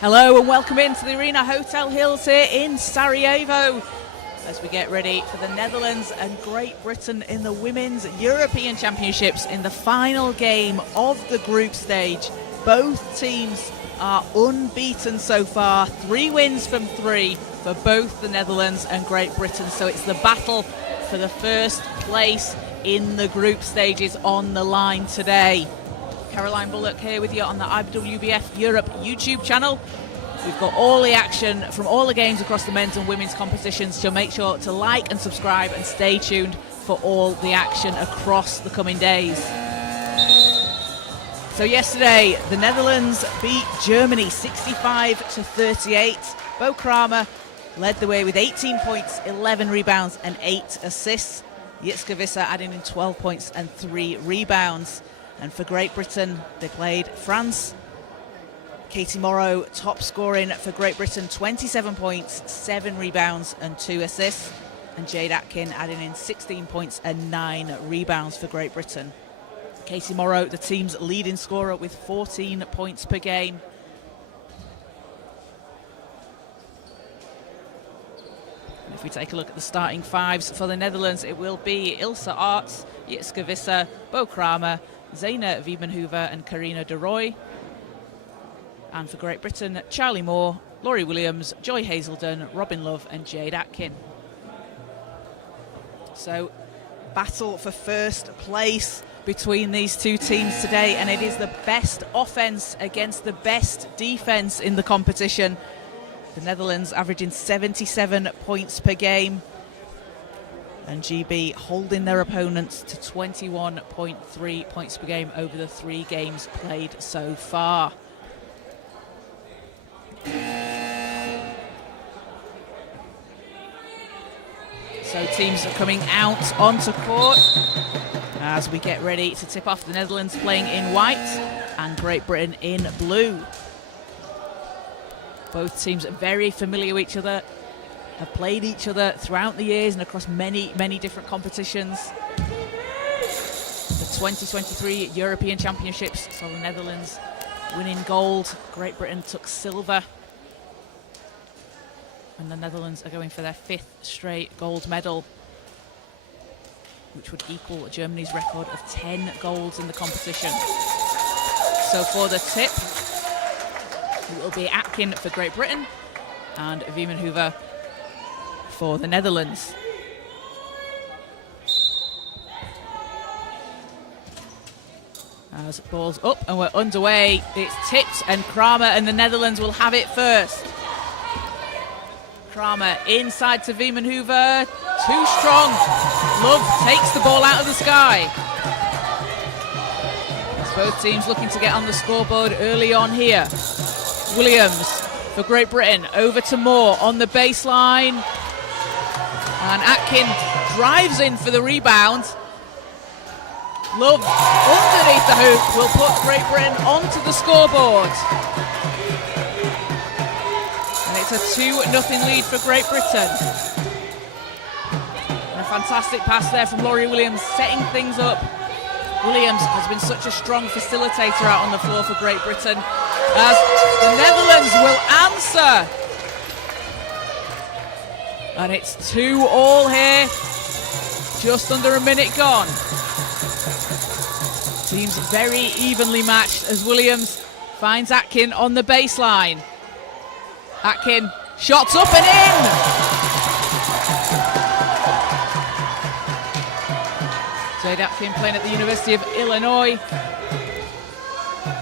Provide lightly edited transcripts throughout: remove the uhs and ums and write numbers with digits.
Hello and welcome into the Arena Hotel Hills here in Sarajevo as we get ready for the Netherlands and Great Britain in the Women's European Championships in the final game of the group stage. Both teams are unbeaten so far, 3 wins from 3 for both the Netherlands and Great Britain, so it's the battle for the first place in the group stages on the line today. Caroline Bullock here with you on the IWBF Europe YouTube channel. We've got all the action from all the games across the men's and women's competitions, so make sure to like and subscribe and stay tuned for all the action across the coming days. So yesterday, the Netherlands beat Germany 65-38. Bo Kramer led the way with 18 points, 11 rebounds and 8 assists. Jitske Visser adding in 12 points and 3 rebounds. And for Great Britain, they played France. Katie Morrow top scoring for Great Britain, 27 points, 7 rebounds and 2 assists. And Jade Atkin adding in 16 points and 9 rebounds for Great Britain. Katie Morrow, the team's leading scorer with 14 points per game. And if we take a look at the starting fives for the Netherlands, it will be Ilse Aerts, Jitske Visser, Bo Kramer, Zeina Wiebenhoever and Carina de Roy. And for Great Britain, Charlie Moore, Laurie Williams, Joy Hazelden, Robin Love and Jade Atkin. So, battle for first place between these two teams today, and it is the best offense against the best defense in the competition. The Netherlands averaging 77 points per game, and GB holding their opponents to 21.3 points per game over the 3 games played so far. So teams are coming out onto court as we get ready to tip off. The Netherlands playing in white and Great Britain in blue. Both teams are very familiar with each other, have played each other throughout the years and across many, many different competitions. The 2023 European Championships saw the Netherlands winning gold. Great Britain took silver. And the Netherlands are going for their 5th straight gold medal, which would equal Germany's record of 10 golds in the competition. So for the tip, it will be Atkin for Great Britain and Wiebenhoever for the Netherlands. As ball's up and we're underway, it's tipped and Kramer and the Netherlands will have it first. Kramer inside to Wiebenhoever, too strong. Love takes the ball out of the sky. As both teams looking to get on the scoreboard early on here. Williams for Great Britain, over to Moore on the baseline. And Atkin drives in for the rebound. Love underneath the hoop will put Great Britain onto the scoreboard. And it's a 2-0 lead for Great Britain. And a fantastic pass there from Laurie Williams, setting things up. Williams has been such a strong facilitator out on the floor for Great Britain, as the Netherlands will answer. And it's 2-2 here, just under a minute gone. Teams very evenly matched as Williams finds Atkin on the baseline. Atkin, shots up and in! Jade Atkin playing at the University of Illinois,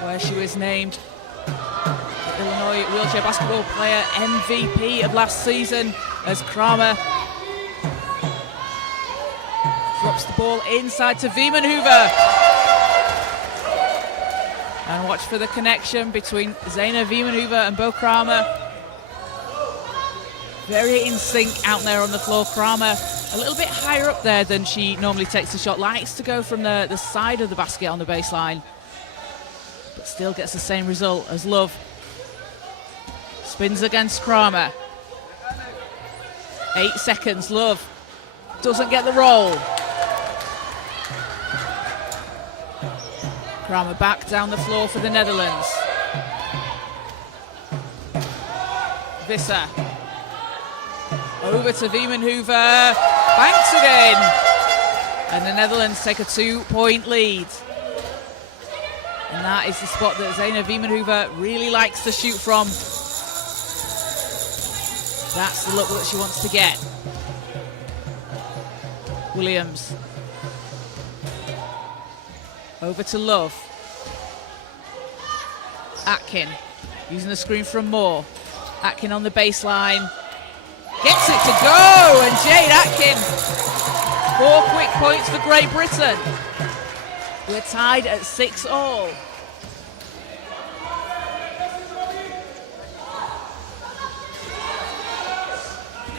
where she was named the Illinois Wheelchair Basketball Player MVP of last season, as Kramer drops the ball inside to Wiebenhoever. And watch for the connection between Zeina Wiebenhoever and Bo Kramer. Very in sync out there on the floor. Kramer a little bit higher up there than she normally takes the shot. Likes to go from the side of the basket on the baseline, but still gets the same result as Love. Spins against Kramer. 8 seconds, Love doesn't get the roll. Kramer back down the floor for the Netherlands. Visser. Over to Viemenhoover. Banks it in. And the Netherlands take a 2-point lead. And that is the spot that Zeina Viemenhoover really likes to shoot from. That's the look that she wants to get. Williams. Over to Love. Atkin using the screen from Moore. Atkin on the baseline. Gets it to go, and Jade Atkin. 4 quick points for Great Britain. We're tied at 6-all.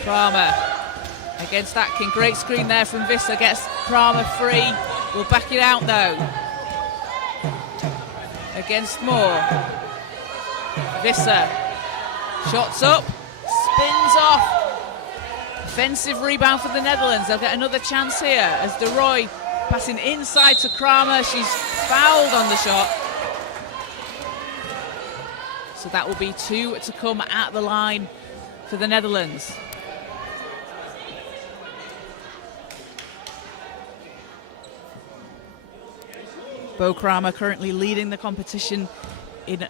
Kramer against Atkin. Great screen there from Visser. Gets Kramer free. Will back it out though. Against Moore. Visser. Shots up. Spins off. Offensive rebound for the Netherlands. They'll get another chance here as De Roy passing inside to Kramer. She's fouled on the shot. So that will be 2 to come at the line for the Netherlands. Bo Kramer currently leading the competition in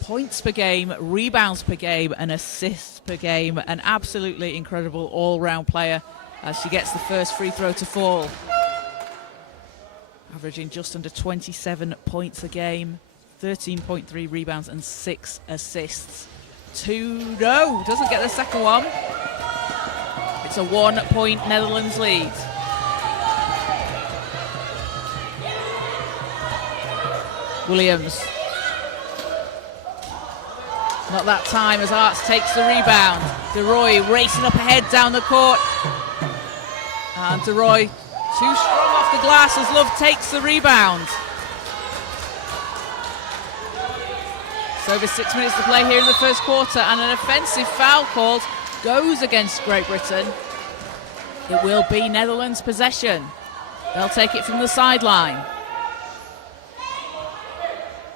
points per game, rebounds per game, and assists per game. An absolutely incredible all-round player as she gets the first free throw to fall. Averaging just under 27 points a game, 13.3 rebounds and 6 assists. No, doesn't get the second one. It's a 1-point Netherlands lead. Williams. Not that time as Arts takes the rebound. De Roy racing up ahead down the court. And De Roy too strong off the glass as Love takes the rebound. So over 6 minutes to play here in the first quarter, and an offensive foul called goes against Great Britain. It will be Netherlands' possession. They'll take it from the sideline.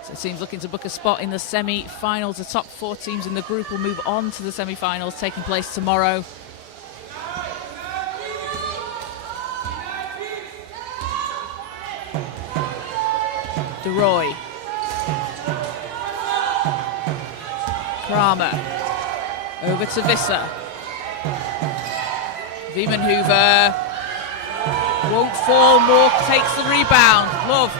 So teams looking to book a spot in the semi-finals. The top 4 teams in the group will move on to the semi-finals, taking place tomorrow. De Roy. Kramer. Over to Visser. Viemenhoover. Won't fall. Moore takes the rebound. Love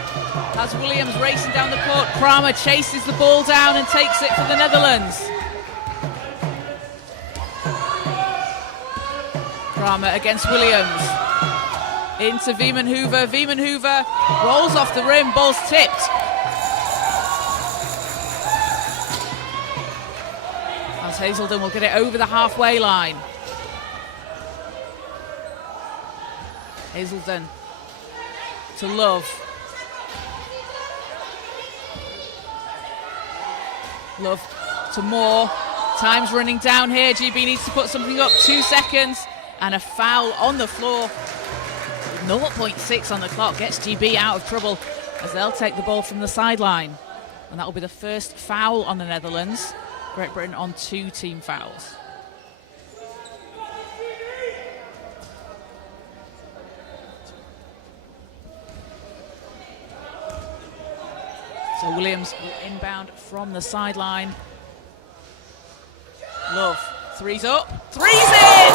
has Williams racing down the court. Kramer chases the ball down and takes it for the Netherlands. Kramer against Williams. Into Viemenhoover. Viemenhoover rolls off the rim. Ball's tipped. As Hazelden will get it over the halfway line. Hazelden to Love. Love to Moore. Time's running down here. GB needs to put something up. 2 seconds and a foul on the floor. 0.6 on the clock gets GB out of trouble as they'll take the ball from the sideline. And that will be the first foul on the Netherlands. Great Britain on 2 team fouls. So Williams will inbound from the sideline. Love, three's up, three's in!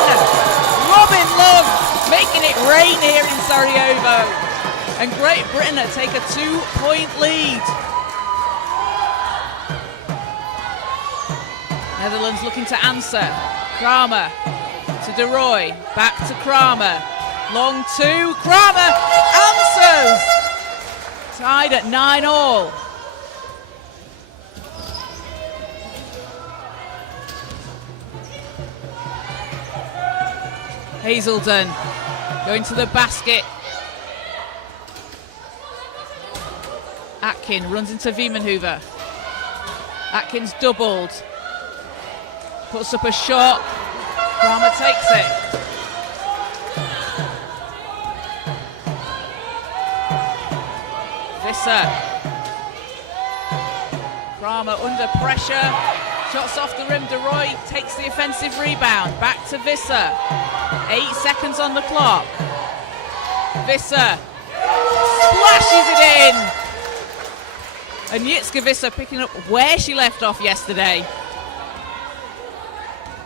Robin Love making it rain here in Sarajevo. And Great Britain take a 2-point lead. Netherlands looking to answer. Kramer to De Roy, back to Kramer. Long 2, Kramer answers! Tied at 9-all. Hazelden going to the basket. Atkin runs into Viemenhoover. Atkins doubled. Puts up a shot. Kramer takes it. Visser. Kramer under pressure. Shots off the rim, De Roy takes the offensive rebound. Back to Visser. 8 seconds on the clock. Visser splashes it in. And Jitske Visser picking up where she left off yesterday.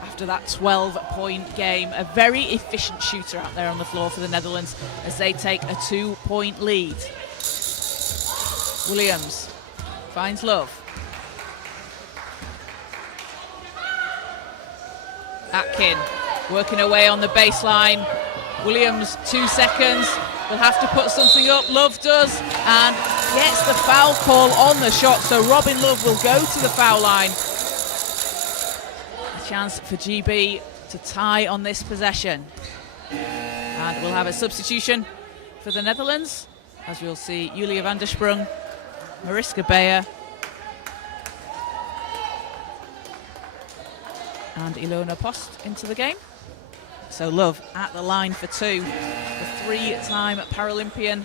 After that 12-point game, a very efficient shooter out there on the floor for the Netherlands as they take a 2-point lead. Williams finds Love. Atkin working away on the baseline. Williams, 2 seconds. Will have to put something up. Love does and gets the foul call on the shot. So Robin Love will go to the foul line. A chance for GB to tie on this possession. And we'll have a substitution for the Netherlands, as we'll see Julia van der Sprung, Mariska Beyer, and Ilona Post into the game. So Love at the line for 2. The 3-time Paralympian,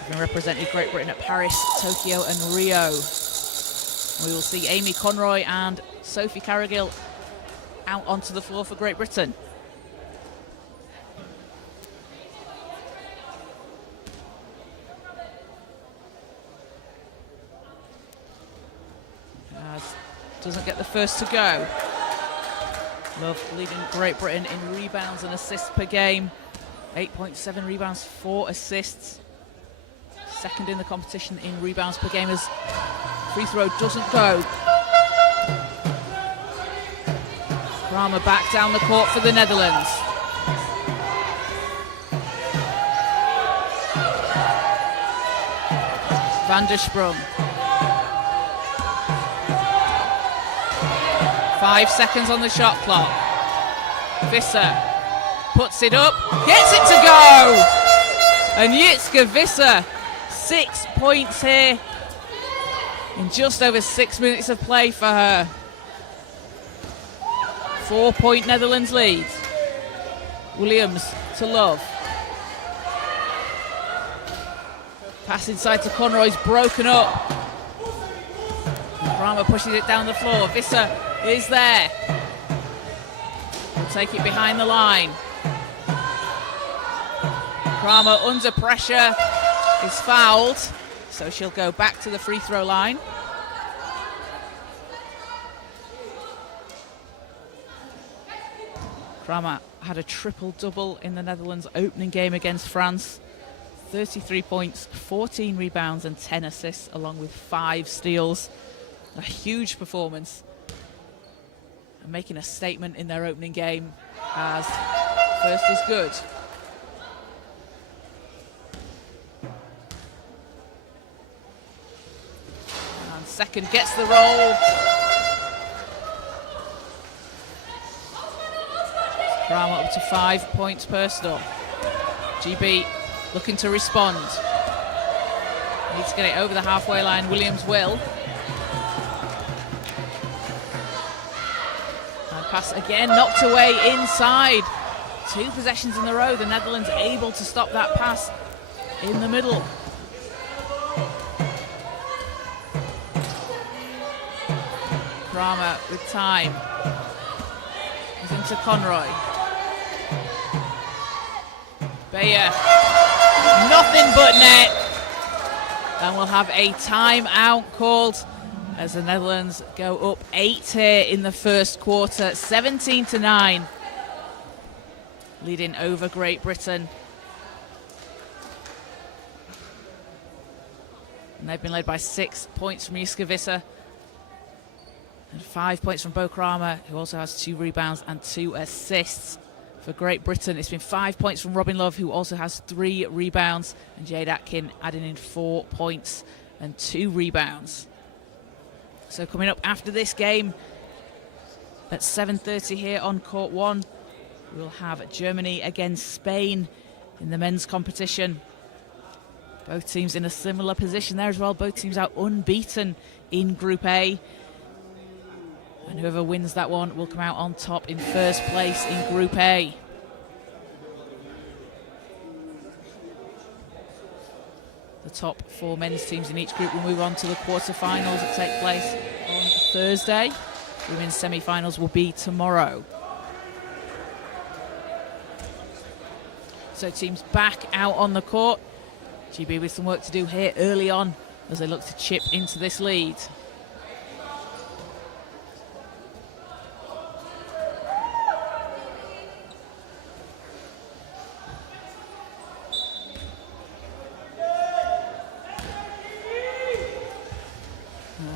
having represented Great Britain at Paris, Tokyo and Rio. We will see Amy Conroy and Sophie Carrigill out onto the floor for Great Britain. As doesn't get the first to go. Love leading Great Britain in rebounds and assists per game. 8.7 rebounds, 4 assists. Second in the competition in rebounds per game as free throw doesn't go. Kramer back down the court for the Netherlands. Van der Sprung. 5 seconds on the shot clock. Visser puts it up, gets it to go! And Jitske Visser, 6 points here in just over 6 minutes of play for her. 4-point Netherlands lead. Williams to Love. Pass inside to Conroy's broken up. Kramer pushes it down the floor. Visser is there. Will take it behind the line. Kramer under pressure is fouled, so she'll go back to the free throw line. Kramer had a triple-double in the Netherlands' opening game against France. 33 points, 14 rebounds and 10 assists, along with 5 steals. A huge performance. And making a statement in their opening game as first is good. And second gets the roll. Kramer up to 5 points personal. GB looking to respond. Needs to get it over the halfway line. Williams will. And pass again, knocked away inside. 2 possessions in a row. The Netherlands able to stop that pass in the middle. Kramer with time. He's into Conroy. Beyer, nothing but net. And we'll have a timeout called as the Netherlands go up 8 here in the first quarter, 17-9, leading over Great Britain. And they've been led by 6 points from Jitske Visser and 5 points from Bo Kramer, who also has 2 rebounds and 2 assists. For Great Britain, it's been 5 points from Robin Love, who also has 3 rebounds, and Jade Atkin adding in 4 points and 2 rebounds. So coming up after this game at 7:30 here on Court 1, we'll have Germany against Spain in the men's competition. Both teams in a similar position there as well. Both teams out unbeaten in Group A. And whoever wins that one will come out on top in first place in Group A. The top 4 men's teams in each group will move on to the quarterfinals that take place on Thursday. Women's semi-finals will be tomorrow. So teams back out on the court. GB with some work to do here early on as they look to chip into this lead.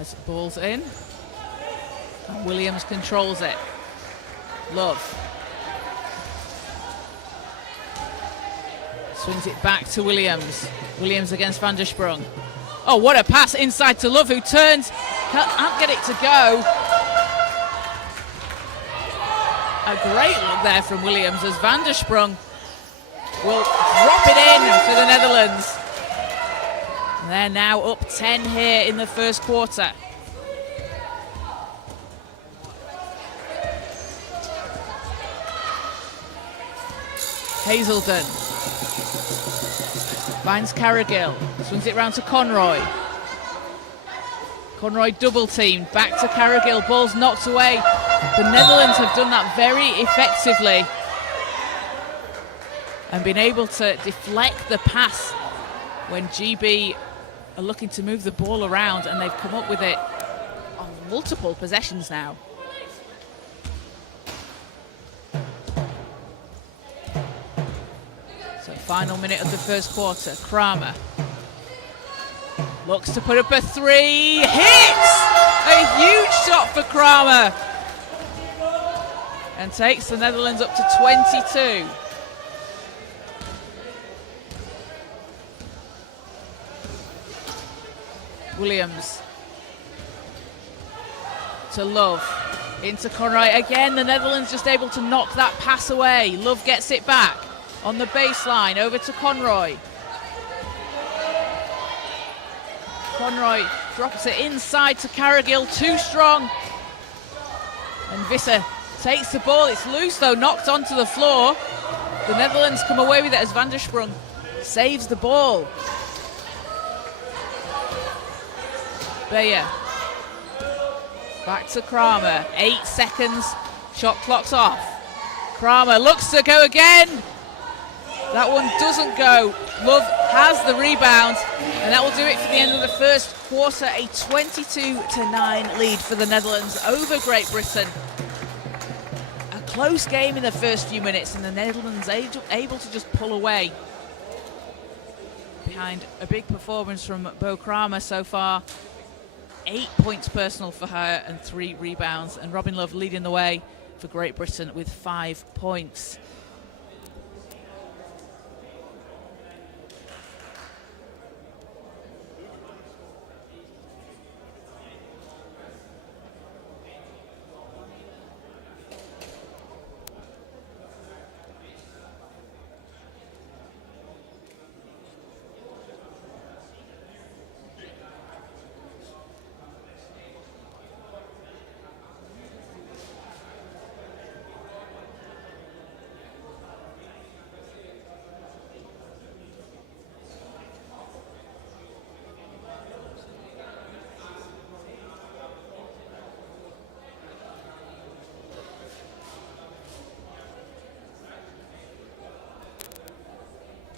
As ball's in, and Williams controls it. Love swings it back to Williams. Williams against Van der Sprung. Oh, what a pass inside to Love, who turns, can't get it to go. A great look there from Williams as Van der Sprung will drop it in for the Netherlands. They're now up 10 here in the first quarter. Hazelden finds Carrigill, swings it round to Conroy. Conroy double teamed, back to Carrigill, ball's knocked away. The Netherlands have done that very effectively and been able to deflect the pass when GB are looking to move the ball around, and they've come up with it on multiple possessions now. So final minute of the first quarter. Kramer looks to put up a three, hits! A huge shot for Kramer and takes the Netherlands up to 22. Williams to Love, into Conroy again. The Netherlands just able to knock that pass away. Love gets it back on the baseline, over to Conroy. Conroy drops it inside to Carrigill, too strong. And Visser takes the ball, it's loose though, knocked onto the floor. The Netherlands come away with it as Van der Sprung saves the ball. Beyer back to Kramer, 8 seconds, shot clock's off. Kramer looks to go again. That one doesn't go. Love has the rebound, and that will do it for the end of the first quarter. A 22-9 lead for the Netherlands over Great Britain. A close game in the first few minutes, and the Netherlands able to just pull away behind a big performance from Bo Kramer so far. 8 points personal for her and 3 rebounds, and Robin Love leading the way for Great Britain with 5 points.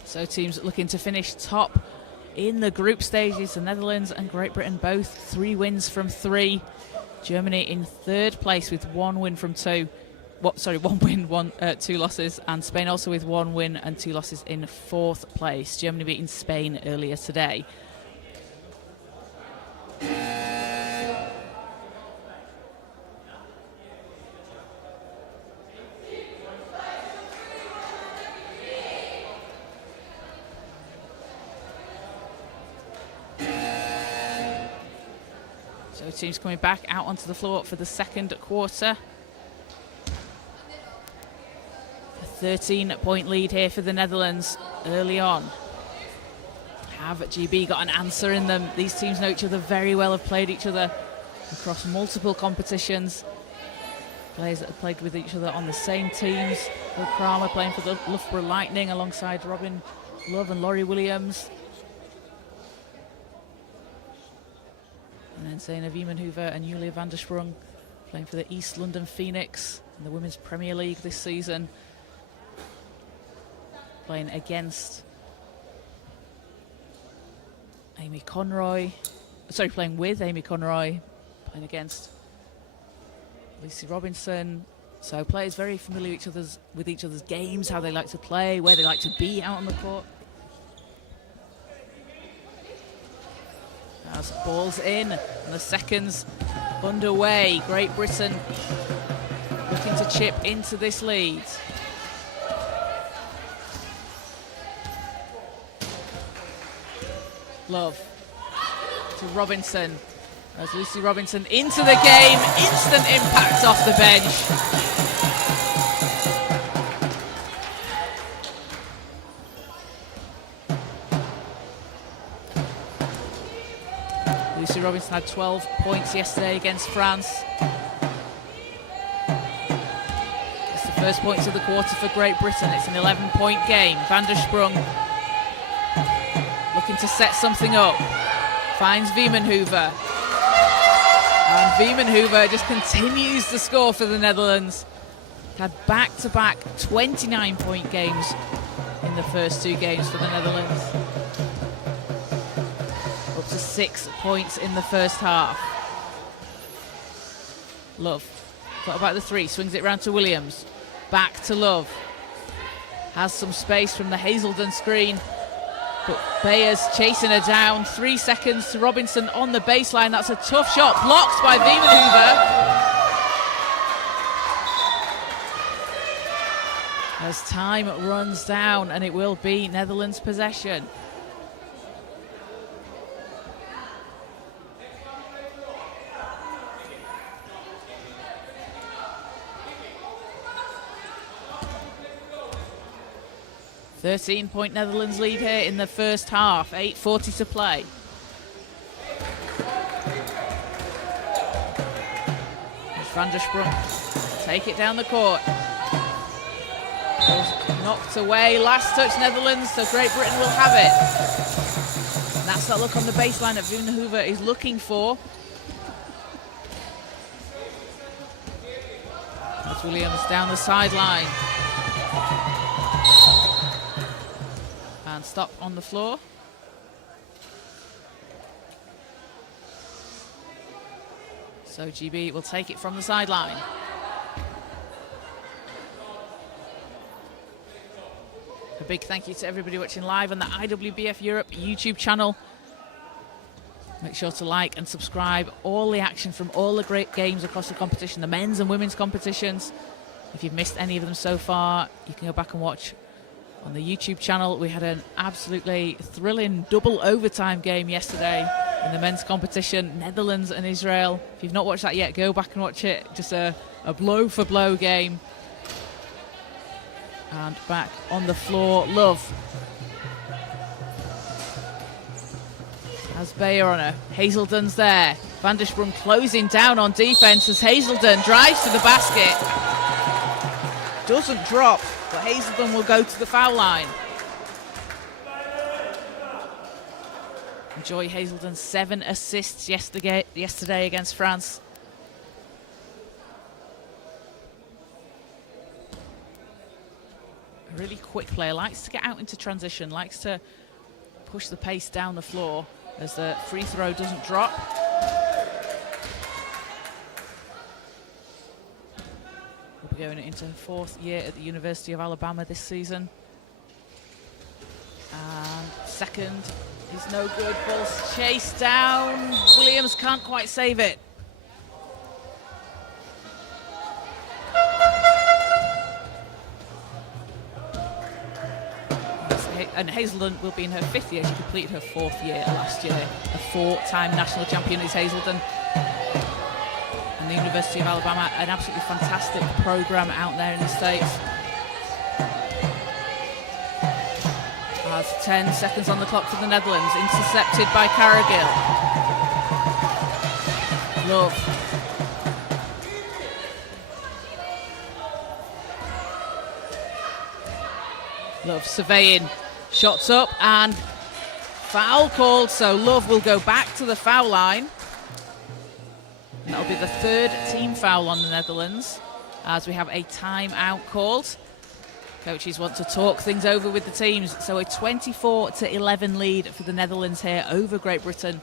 So teams looking to finish top in the group stages. The Netherlands and Great Britain both 3 wins from 3. Germany in 3rd place with 1 win from 2. 1 win, 2 losses. And Spain also with 1 win and 2 losses in 4th place. Germany beating Spain earlier today. So teams coming back out onto the floor for the second quarter. A 13-point lead here for the Netherlands early on. Have GB got an answer in them? These teams know each other very well, have played each other across multiple competitions. Players that have played with each other on the same teams. Bill Kramer playing for the Loughborough Lightning alongside Robin Love and Laurie Williams. And then Zainab Hoover and Julia van der Sprung playing for the East London Phoenix in the Women's Premier League this season. Playing against Amy Conroy. Sorry, playing with Amy Conroy. Playing against Lucy Robinson. So players very familiar with each other's games, how they like to play, where they like to be out on the court. As ball's in and the seconds underway. Great Britain looking to chip into this lead. Love to Robinson. As Lucy Robinson into the game. Instant impact off the bench. Lucy Robinson had 12 points yesterday against France. It's the first points of the quarter for Great Britain. It's an 11-point game. Van der Sprung looking to set something up. Finds Wiemenhoever. And Wiemenhoever just continues to score for the Netherlands. Had back-to-back 29-point games in the first two games for the Netherlands. Up to 6 points in the first half. Love. Thought about the three. Swings it round to Williams. Back to Love. Has some space from the Hazelden screen. But Bayers chasing her down. 3 seconds to Robinson on the baseline. That's a tough shot. Blocked by Wiemenhoever. As time runs down, and it will be Netherlands possession. .13 Netherlands lead here in the first half. 8:40 to play. There's Van der Sprung. Take it down the court. Knocked away. Last touch Netherlands, so Great Britain will have it. And that's that look on the baseline that Wiemenhoever is looking for. As Williams down the sideline. And stop on the floor. So GB will take it from the sideline. A big thank you to everybody watching live on the IWBF Europe YouTube channel. Make sure to like and subscribe. All the action from all the great games across the competition, the men's and women's competitions. If you've missed any of them so far, you can go back and watch on the YouTube channel. We had an absolutely thrilling double overtime game yesterday in the men's competition, Netherlands and Israel. If you've not watched that yet, go back and watch it. Just a blow-for-blow game. And back on the floor, Love. Has Bayer on her. Hazelden's there. Van der Sprung closing down on defense as Hazelden drives to the basket. Doesn't drop, but Hazelden will go to the foul line. Joy Hazelden, 7 assists yesterday against France. A really quick player, likes to get out into transition, likes to push the pace down the floor as the free throw doesn't drop. Will be going into her 4th year at the University of Alabama this season. And second is no good. Ball's chased down. Williams can't quite save it. And Hazelden will be in her 5th year. She completed her 4th year last year. A 4-time national champion is Hazelden. And the University of Alabama, an absolutely fantastic program out there in the States. Has 10 seconds on the clock for the Netherlands. Intercepted by Carrigill. Love. Love surveying. Shots up and foul called, so Love will go back to the foul line. And that'll That'll be the third team foul on the Netherlands as we have a timeout called. Coaches want to talk things over with the teams. So a 24-11 lead for the Netherlands here over Great Britain.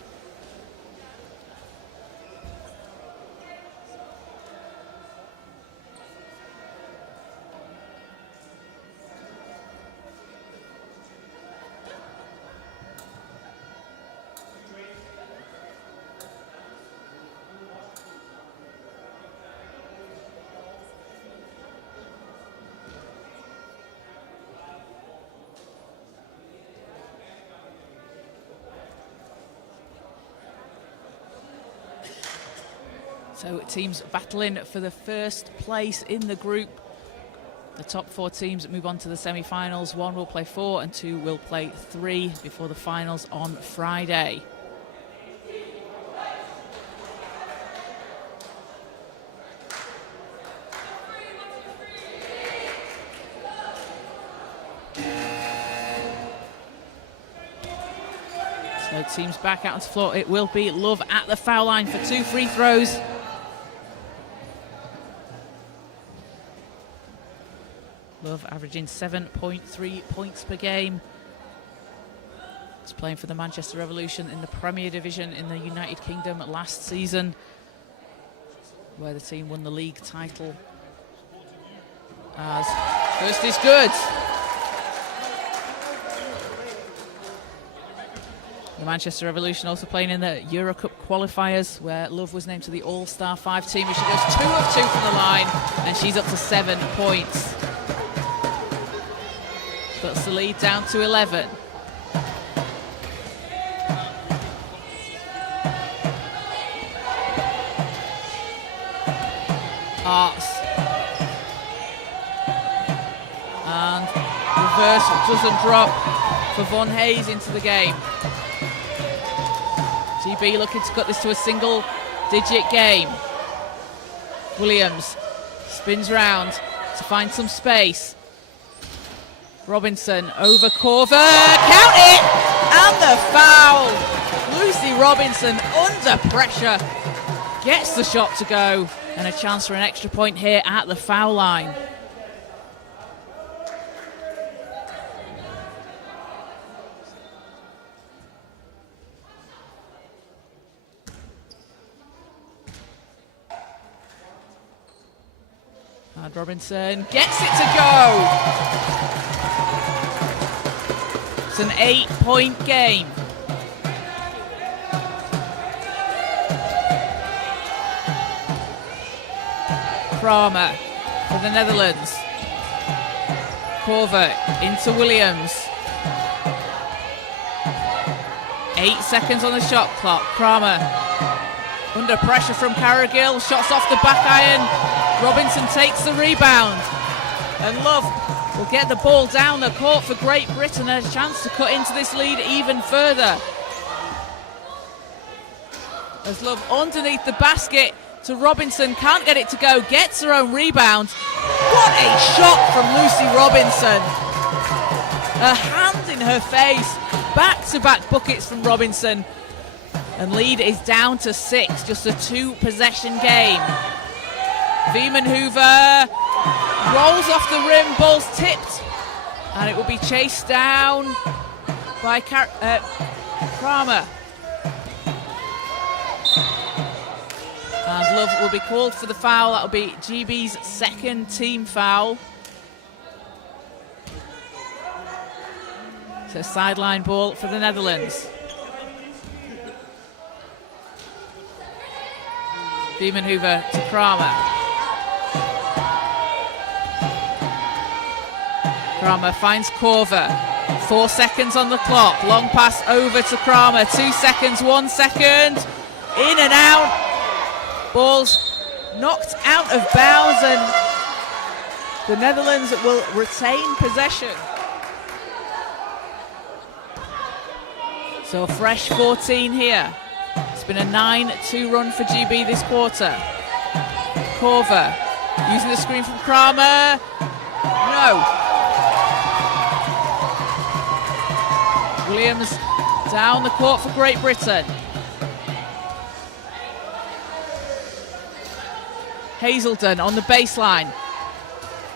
So teams battling for the first place in the group. The top 4 teams move on to the semi-finals. 1 will play 4 and 2 will play 3 before the finals on Friday. So teams back out onto the floor. It will be Love at the foul line for 2 free throws. Love averaging 7.3 points per game. He's playing for the Manchester Revolution in the Premier Division in the United Kingdom last season, where the team won the league title. As first is good. The Manchester Revolution also playing in the Euro Cup qualifiers, where Love was named to the All-Star 5 team, and she goes 2 of 2 from the line, and she's up to 7 points. Puts the lead down to 11. Arts. And reverse doesn't drop for Von Hayes into the game. GB looking to cut this to a single-digit game. Williams spins round to find some space. Robinson over Korver, count it, and the foul. Lucy Robinson under pressure, gets the shot to go, and a chance for an extra point here at the foul line. And Robinson gets it to go. It's an 8-point game. Kramer for the Netherlands. Korver into Williams. 8 seconds on the shot clock. Kramer under pressure from Carrigill. Shots off the back iron. Robinson takes the rebound. And Love will get the ball down the court for Great Britain, and a chance to cut into this lead even further. As Love underneath the basket to Robinson, can't get it to go, gets her own rebound. What a shot from Lucy Robinson. A hand in her face. Back-to-back buckets from Robinson. And lead is down to 6, just a 2-possession game. Viemenhoover rolls off the rim, ball's tipped, and it will be chased down by Kramer. And Love will be called for the foul. That will be GB's second team foul. So sideline ball for the Netherlands. Viemenhoover to Kramer. Kramer finds Korver. 4 seconds on the clock. Long pass over to Kramer. 2 seconds, 1 second. In and out. Ball's knocked out of bounds, and the Netherlands will retain possession. So a fresh 14 here. It's been a 9-2 run for GB this quarter. Korver using the screen from Kramer. No. Williams down the court for Great Britain. Hazelden on the baseline.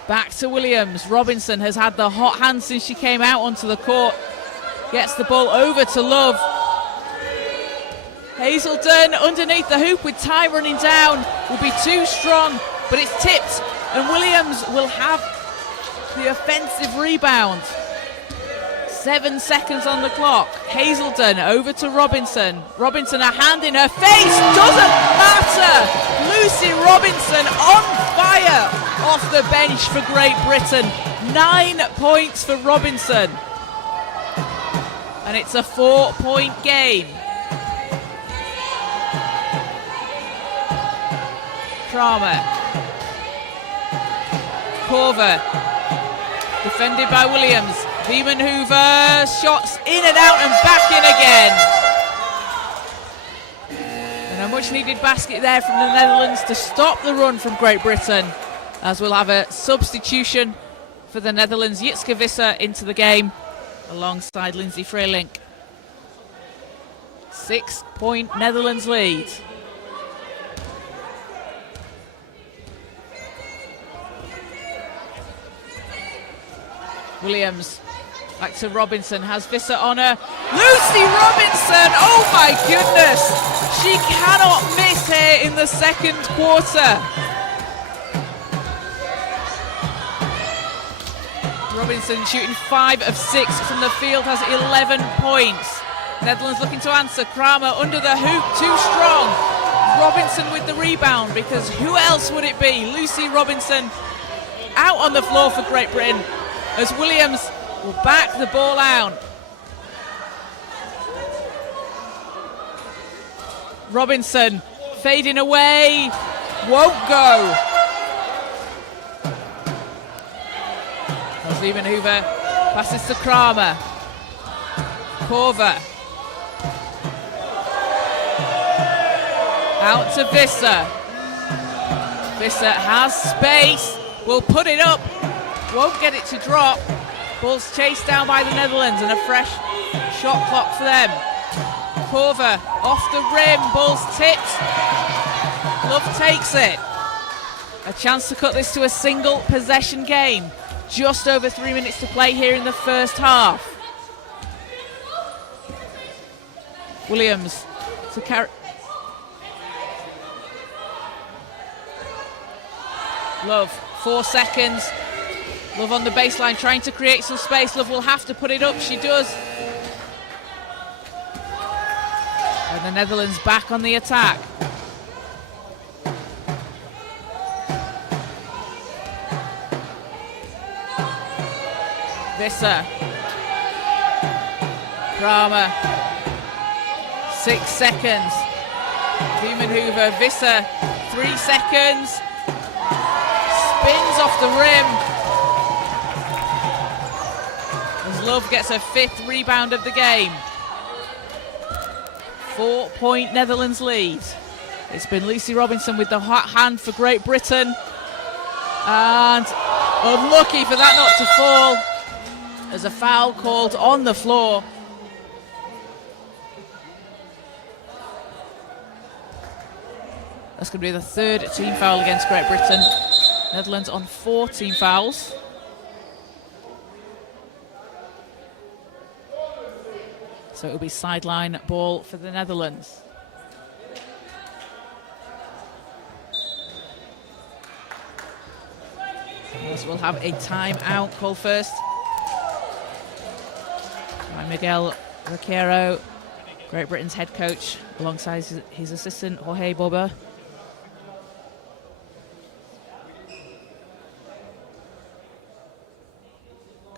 Back to Williams. Robinson has had the hot hand since she came out onto the court. Gets the ball over to Love. Hazelden underneath the hoop with time running down. Will be too strong, but it's tipped, and Williams will have the offensive rebound. 7 seconds on the clock. Hazelden over to Robinson. Robinson, a hand in her face. Doesn't matter. Lucy Robinson on fire off the bench for Great Britain. 9 points for Robinson. And it's a 4-point game. Kramer. Korver. Defended by Williams. Viemenhoover, shots in and out and back in again. And a much needed basket there from the Netherlands to stop the run from Great Britain, as we'll have a substitution for the Netherlands. Jitske Visser into the game alongside Lindsay Freelink. 6-point Netherlands lead. Williams back to Robinson, has Visser on her. Lucy Robinson, oh my goodness! She cannot miss here in the second quarter. Robinson shooting 5 of 6 from the field, has 11 points. Netherlands looking to answer. Kramer under the hoop, too strong. Robinson with the rebound, because who else would it be? Lucy Robinson out on the floor for Great Britain, as Williams will back the ball out. Robinson fading away, won't go. Viemenhoover passes to Kramer. Korver. Out to Visser. Visser has space, will put it up, won't get it to drop. Ball's chased down by the Netherlands, and a fresh shot clock for them. Korver off the rim, ball's tipped. Love takes it. A chance to cut this to a single possession game. Just over 3 minutes to play here in the first half. Williams to carry. Love, 4 seconds. Love on the baseline, trying to create some space. Love will have to put it up. She does. And the Netherlands back on the attack. Visser. Kramer. 6 seconds. Viemenhoover. Visser. 3 seconds. Spins off the rim. Love gets her 5th rebound of the game. 4-point Netherlands lead. It's been Lucy Robinson with the hot hand for Great Britain. And unlucky for that not to fall. There's a foul called on the floor. That's going to be the 3rd team foul against Great Britain. Netherlands on 4 team fouls. So it'll be sideline ball for the Netherlands. So we'll have a timeout call first by Miguel Requero, Great Britain's head coach, alongside his assistant Jorge Boba.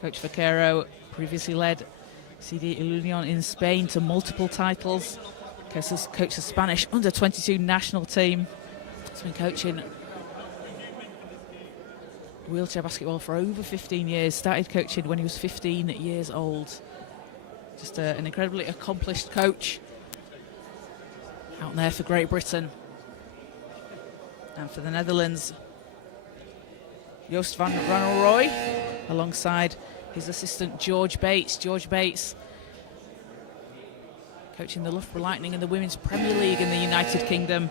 Coach Vaquero previously led CD Union in Spain to multiple titles. Coached the Spanish under-22 national team. He's been coaching wheelchair basketball for over 15 years. Started coaching when he was 15 years old. Just an incredibly accomplished coach out there for Great Britain. And for the Netherlands, Joost van Ranelrooy, alongside his assistant George Bates. George Bates coaching the Loughborough Lightning in the Women's Premier League in the United Kingdom.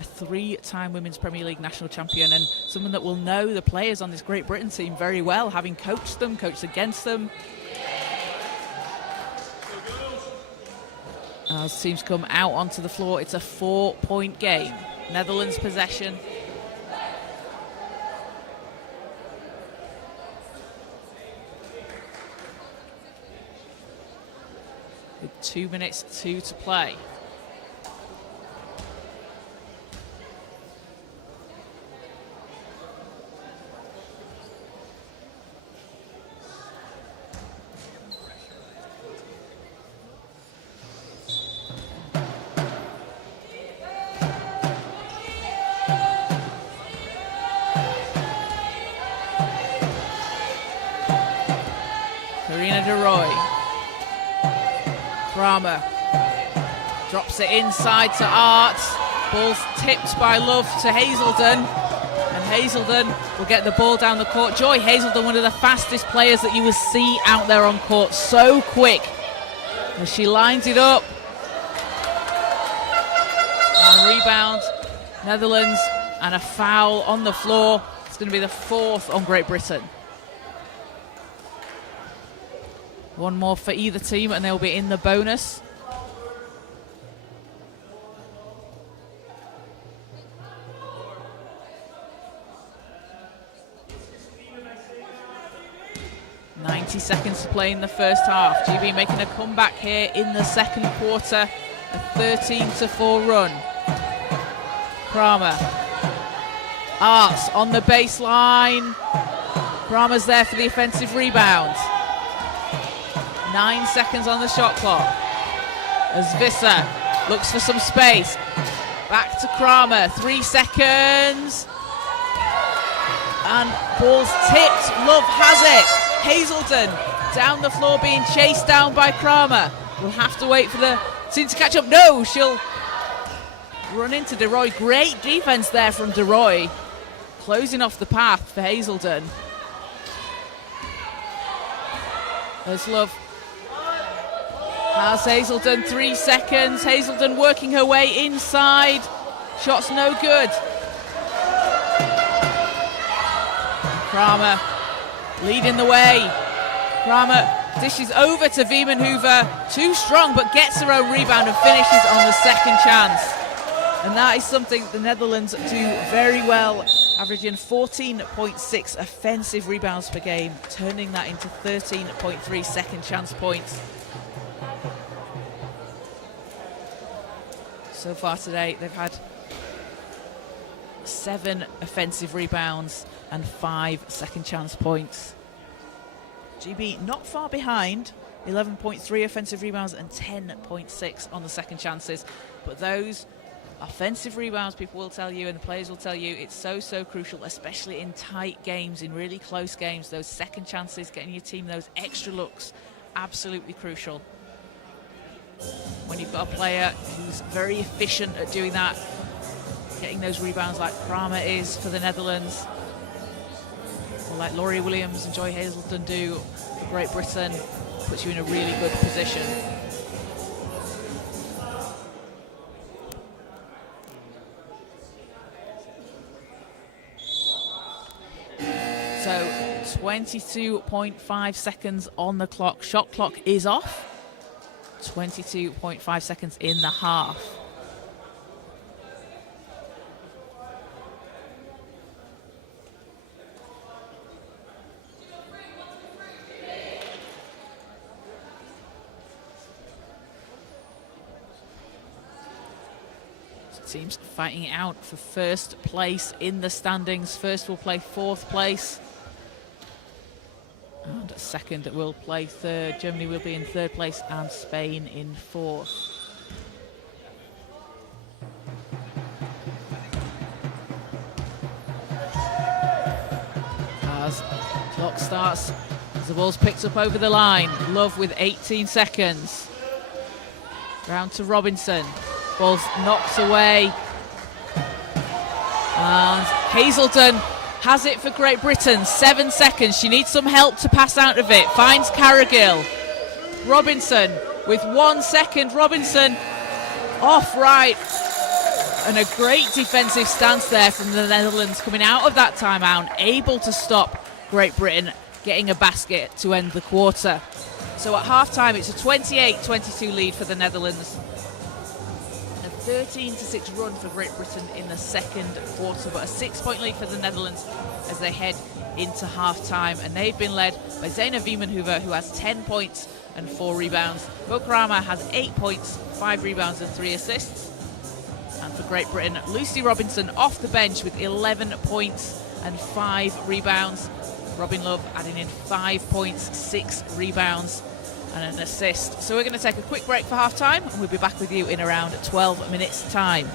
a 3-time Women's Premier League national champion, and someone that will know the players on this Great Britain team very well, having coached them, coached against them. As teams come out onto the floor, it's a 4-point game. Netherlands possession. With 2 minutes to play. Karina de Roy. Kramer drops it inside to Art. Ball's tipped by Love to Hazelden. And Hazelden will get the ball down the court. Joy Hazelden, one of the fastest players that you will see out there on court. So quick as she lines it up. And rebound, Netherlands, and a foul on the floor. It's going to be the 4th on Great Britain. One more for either team and they'll be in the bonus. .90 seconds to play in the first half. GB making a comeback here in the second quarter. A 13-4 run. Kramer. Arts on the baseline. Kramer's there for the offensive rebound. 9 seconds on the shot clock. As Visser looks for some space. Back to Kramer. 3 seconds. And ball's tipped. Love has it. Hazelden down the floor being chased down by Kramer. We'll have to wait for the team to catch up. No, she'll run into de Roy. Great defense there from de Roy. Closing off the path for Hazelden. There's Love. Has Hazelden 3 seconds. Hazelden working her way inside. Shot's no good. Kramer leading the way. Kramer dishes over to Viemenhoover. Too strong, but gets her own rebound and finishes on the second chance. And that is something the Netherlands do very well, averaging 14.6 offensive rebounds per game, turning that into 13.3 second chance points. So far today, they've had 7 offensive rebounds and 5 second chance points. GB not far behind, 11.3 offensive rebounds and 10.6 on the second chances. But those offensive rebounds, people will tell you and the players will tell you, it's so crucial, especially in tight games, in really close games. Those second chances, getting your team those extra looks, absolutely crucial. When you've got a player who's very efficient at doing that, getting those rebounds like Kramer is for the Netherlands, or like Laurie Williams and Joy Hazelden do for Great Britain, puts you in a really good position. So 22.5 seconds on the clock. Shot clock is off. 22.5 seconds in the half. Teams fighting it out for first place in the standings. First will play 4th place. And second will play 3rd. Germany will be in 3rd place and Spain in 4th. As clock starts, as the ball's picked up over the line. Love with 18 seconds. Round to Robinson. Ball's knocked away. And Hazelden has it for Great Britain. 7 seconds. She needs some help to pass out of it. Finds Carrigill. Robinson with 1 second. Robinson off right. And a great defensive stance there from the Netherlands coming out of that timeout, able to stop Great Britain getting a basket to end the quarter. So at half-time, it's a 28-22 lead for the Netherlands. A 13-6 run for Great Britain in the second quarter, but a 6-point lead for the Netherlands as they head into half-time. And they've been led by Zeina Wiemenhuber, who has 10 points and 4 rebounds. Bo Karama has 8 points, 5 rebounds and 3 assists. And for Great Britain, Lucy Robinson off the bench with 11 points and 5 rebounds. Robin Love adding in 5 points, 6 rebounds and an assist. So we're going to take a quick break for half-time, and we'll be back with you in around 12 minutes' time.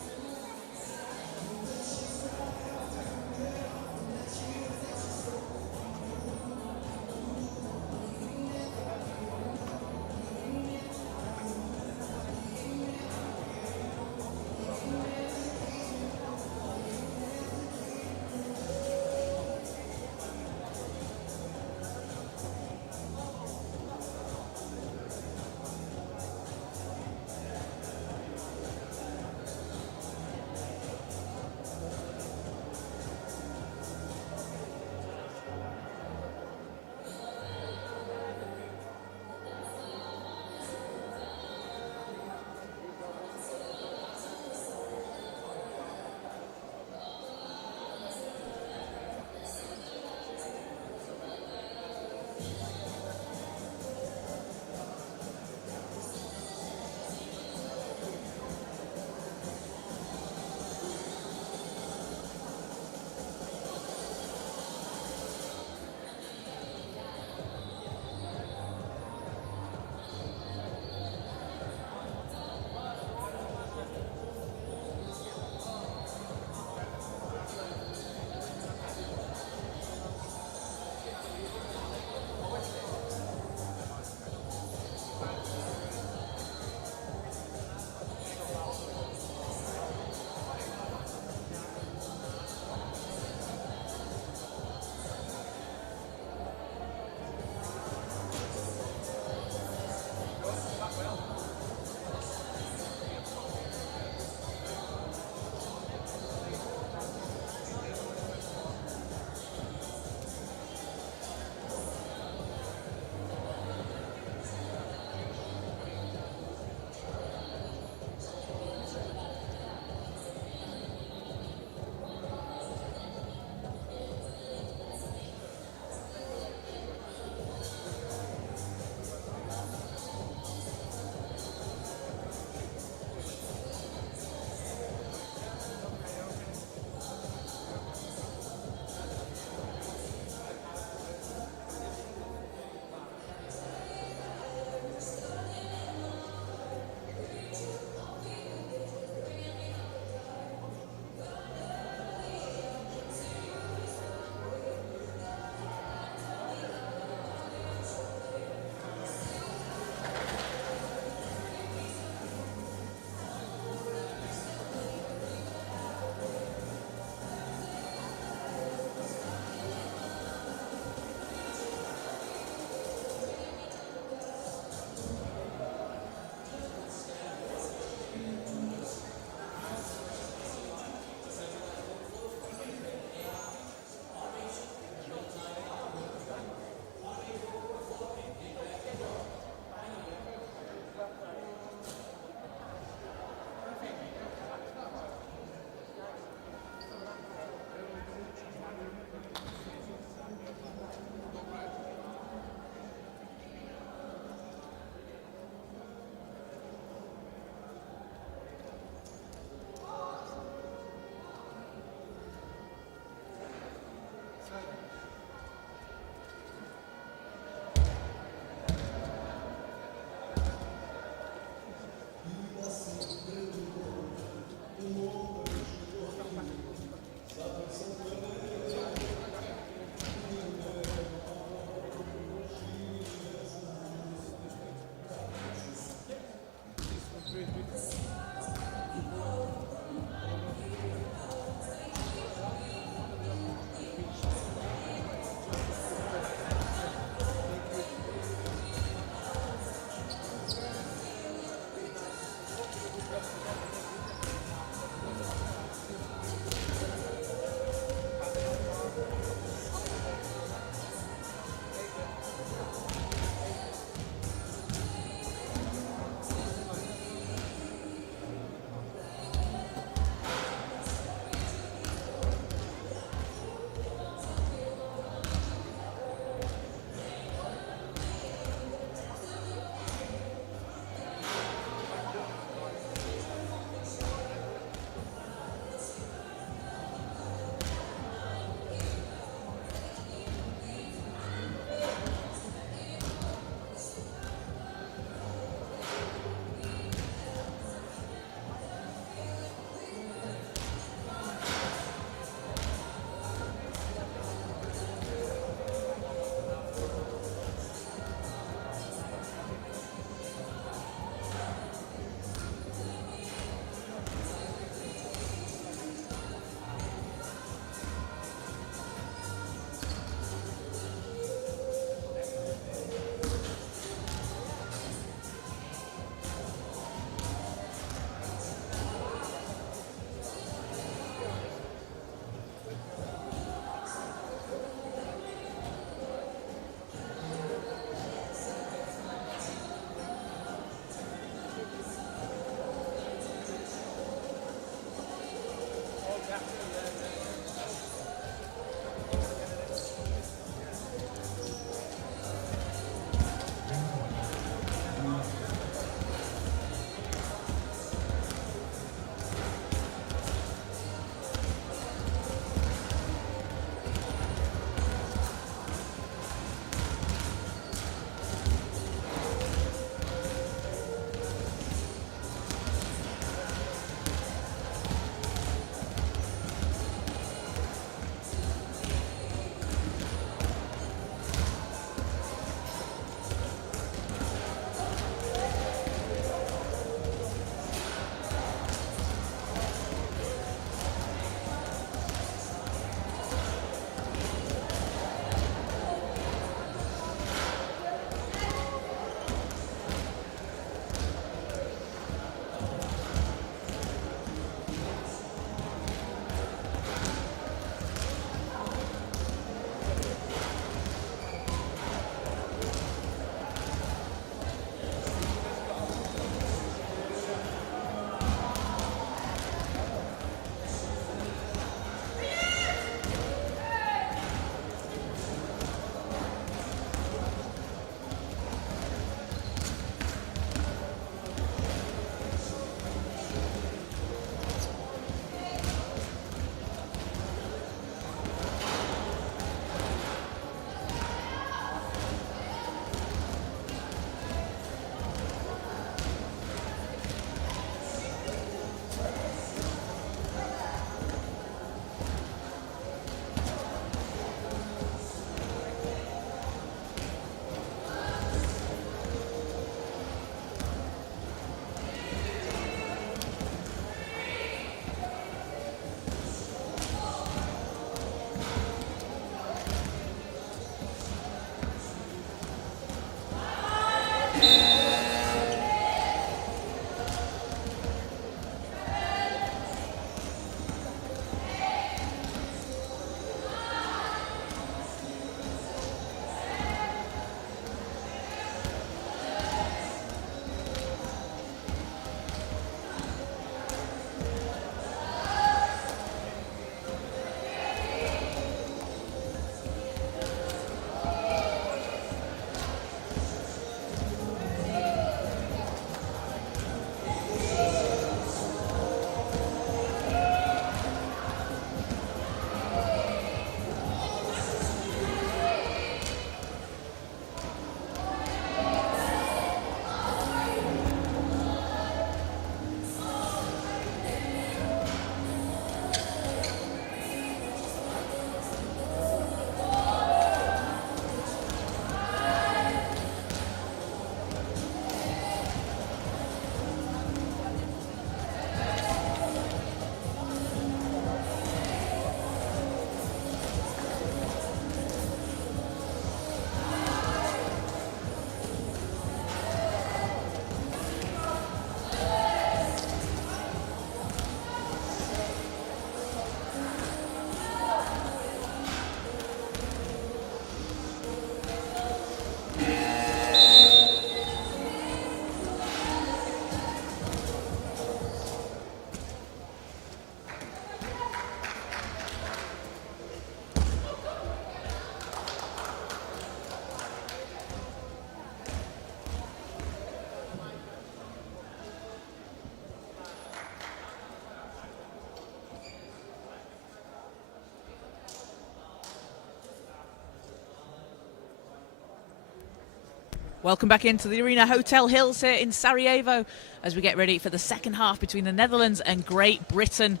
Welcome back into the arena, Hotel Hills here in Sarajevo, as we get ready for the second half between the Netherlands and Great Britain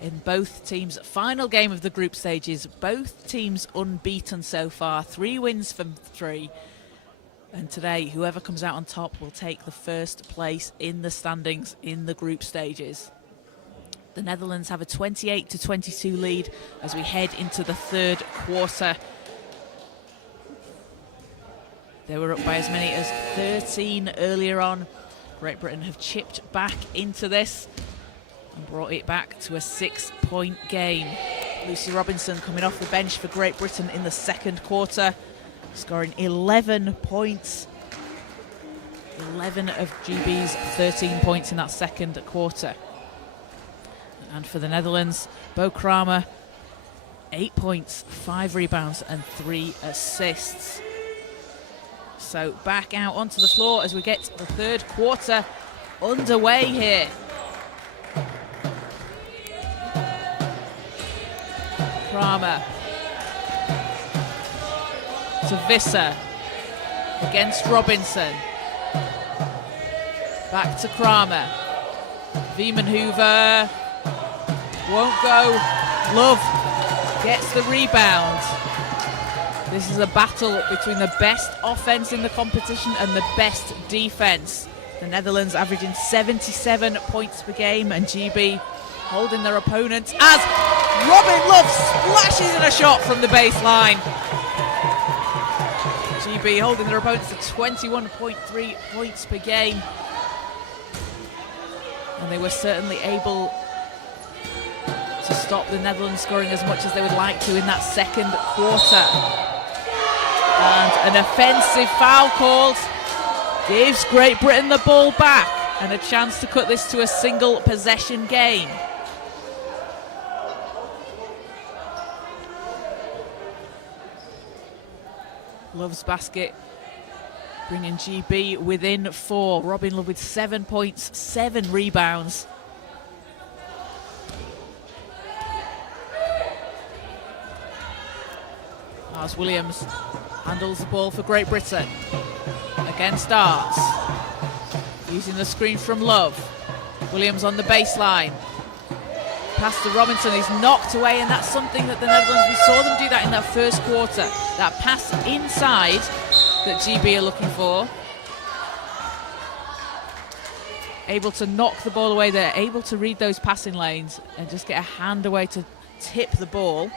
in both teams' final game of the group stages. Both teams unbeaten so far, 3 wins from 3. And today, whoever comes out on top will take the first place in the standings in the group stages. The Netherlands have a 28-22 lead as we head into the third quarter. They were up by as many as 13 earlier on. Great Britain have chipped back into this and brought it back to a 6-point game. Lucy Robinson coming off the bench for Great Britain in the second quarter, scoring 11 points. 11 of GB's 13 points in that second quarter. And for the Netherlands, Bo Kramer, 8 points, 5 rebounds and 3 assists. So back out onto the floor as we get the third quarter underway here. Kramer to Visser against Robinson. Back to Kramer. Viemenhoover won't go. Love gets the rebound. This is a battle between the best offense in the competition and the best defense. The Netherlands averaging 77 points per game, and GB holding their opponents as Robin Love splashes in a shot from the baseline. GB holding their opponents to 21.3 points per game. And they were certainly able to stop the Netherlands scoring as much as they would like to in that second quarter. And an offensive foul called gives Great Britain the ball back and a chance to cut this to a single possession game. Love's basket bringing GB within 4. Robin Love with 7 points, 7 rebounds. As Williams handles the ball for Great Britain against Arts, using the screen from Love. Williams on the baseline. Pass to Robinson, he's knocked away, and that's something that the Netherlands, we saw them do that in that first quarter. That pass inside that GB are looking for. Able to knock the ball away there, able to read those passing lanes and just get a hand away to tip the ball.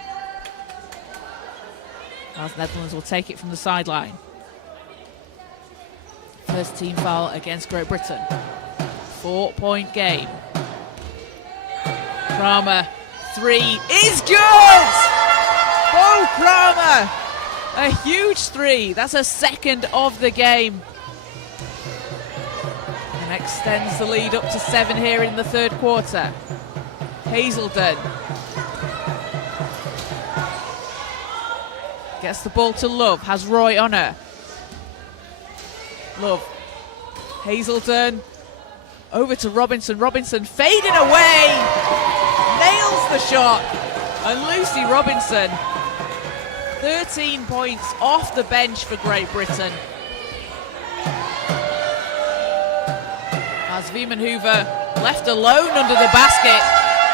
As Netherlands will take it from the sideline. First team foul against Great Britain. 4-point game. Kramer, 3 is good! Bo Kramer, a huge 3. That's a second of the game. And extends the lead up to 7 here in the third quarter. Hazelden gets the ball to Love, has Roy on her. Love, Hazelden, over to Robinson. Robinson fading away, nails the shot. And Lucy Robinson, 13 points off the bench for Great Britain. As Viemenhoover left alone under the basket.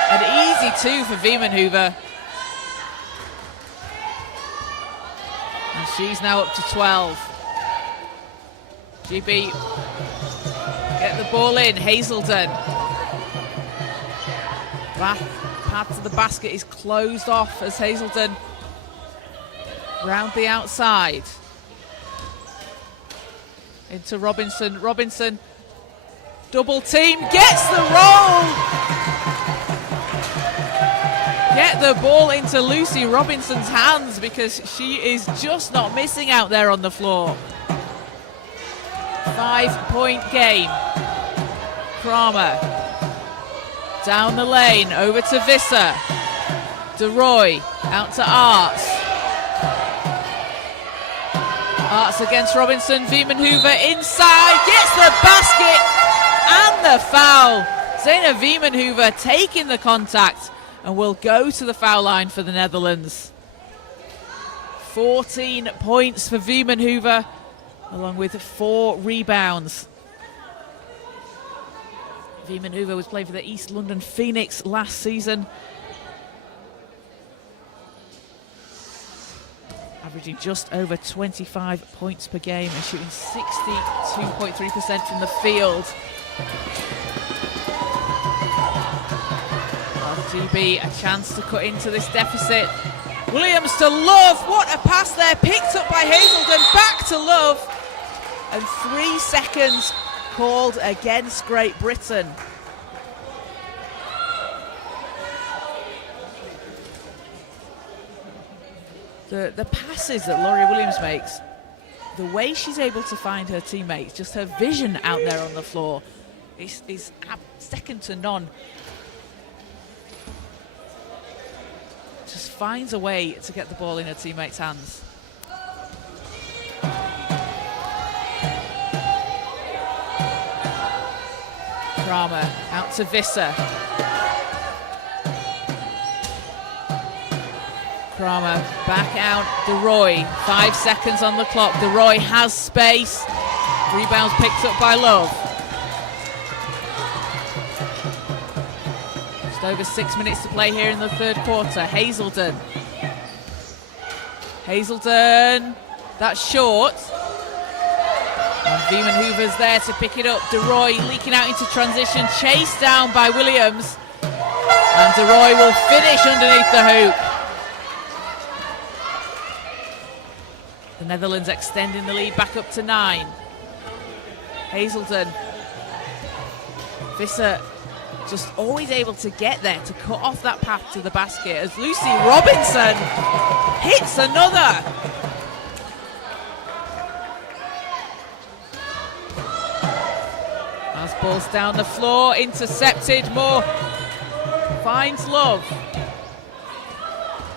An easy 2 for Viemenhoover. And she's now up to 12. GB get the ball in. Hazelden. Path to the basket is closed off as Hazelden round the outside. Into Robinson. Robinson, double team, gets the roll. Get the ball into Lucy Robinson's hands because she is just not missing out there on the floor. 5-point game. Kramer down the lane, over to Visser. DeRoy out to Arts. Arts against Robinson. Viemenhoover inside, gets the basket and the foul. Zeina Viemenhoover taking the contact and will go to the foul line for the Netherlands. 14 points for Viemenhoover. along with 4 rebounds. Vie Maneuver was playing for the East London Phoenix last season, averaging just over 25 points per game and shooting 62.3% from the field. GB a chance to cut into this deficit. Williams to Love, what a pass there, picked up by Hazelden, back to Love, and 3 seconds called against Great Britain. The passes that Laurie Williams makes, the way she's able to find her teammates, just her vision out there on the floor is second to none. Just finds a way to get the ball in her teammates' hands. Kramer out to Visser. Kramer back out, DeRoy, 5 seconds on the clock. DeRoy has space. Rebounds picked up by Love. Just over 6 minutes to play here in the third quarter. Hazelden. Hazelden, that's short. And Vie Maneuver's there to pick it up. DeRoy leaking out into transition, chased down by Williams. And DeRoy will finish underneath the hoop. The Netherlands extending the lead back up to 9. Hazelden. Visser just always able to get there to cut off that path to the basket as Lucy Robinson hits another. As balls down the floor, intercepted. Moore finds Love.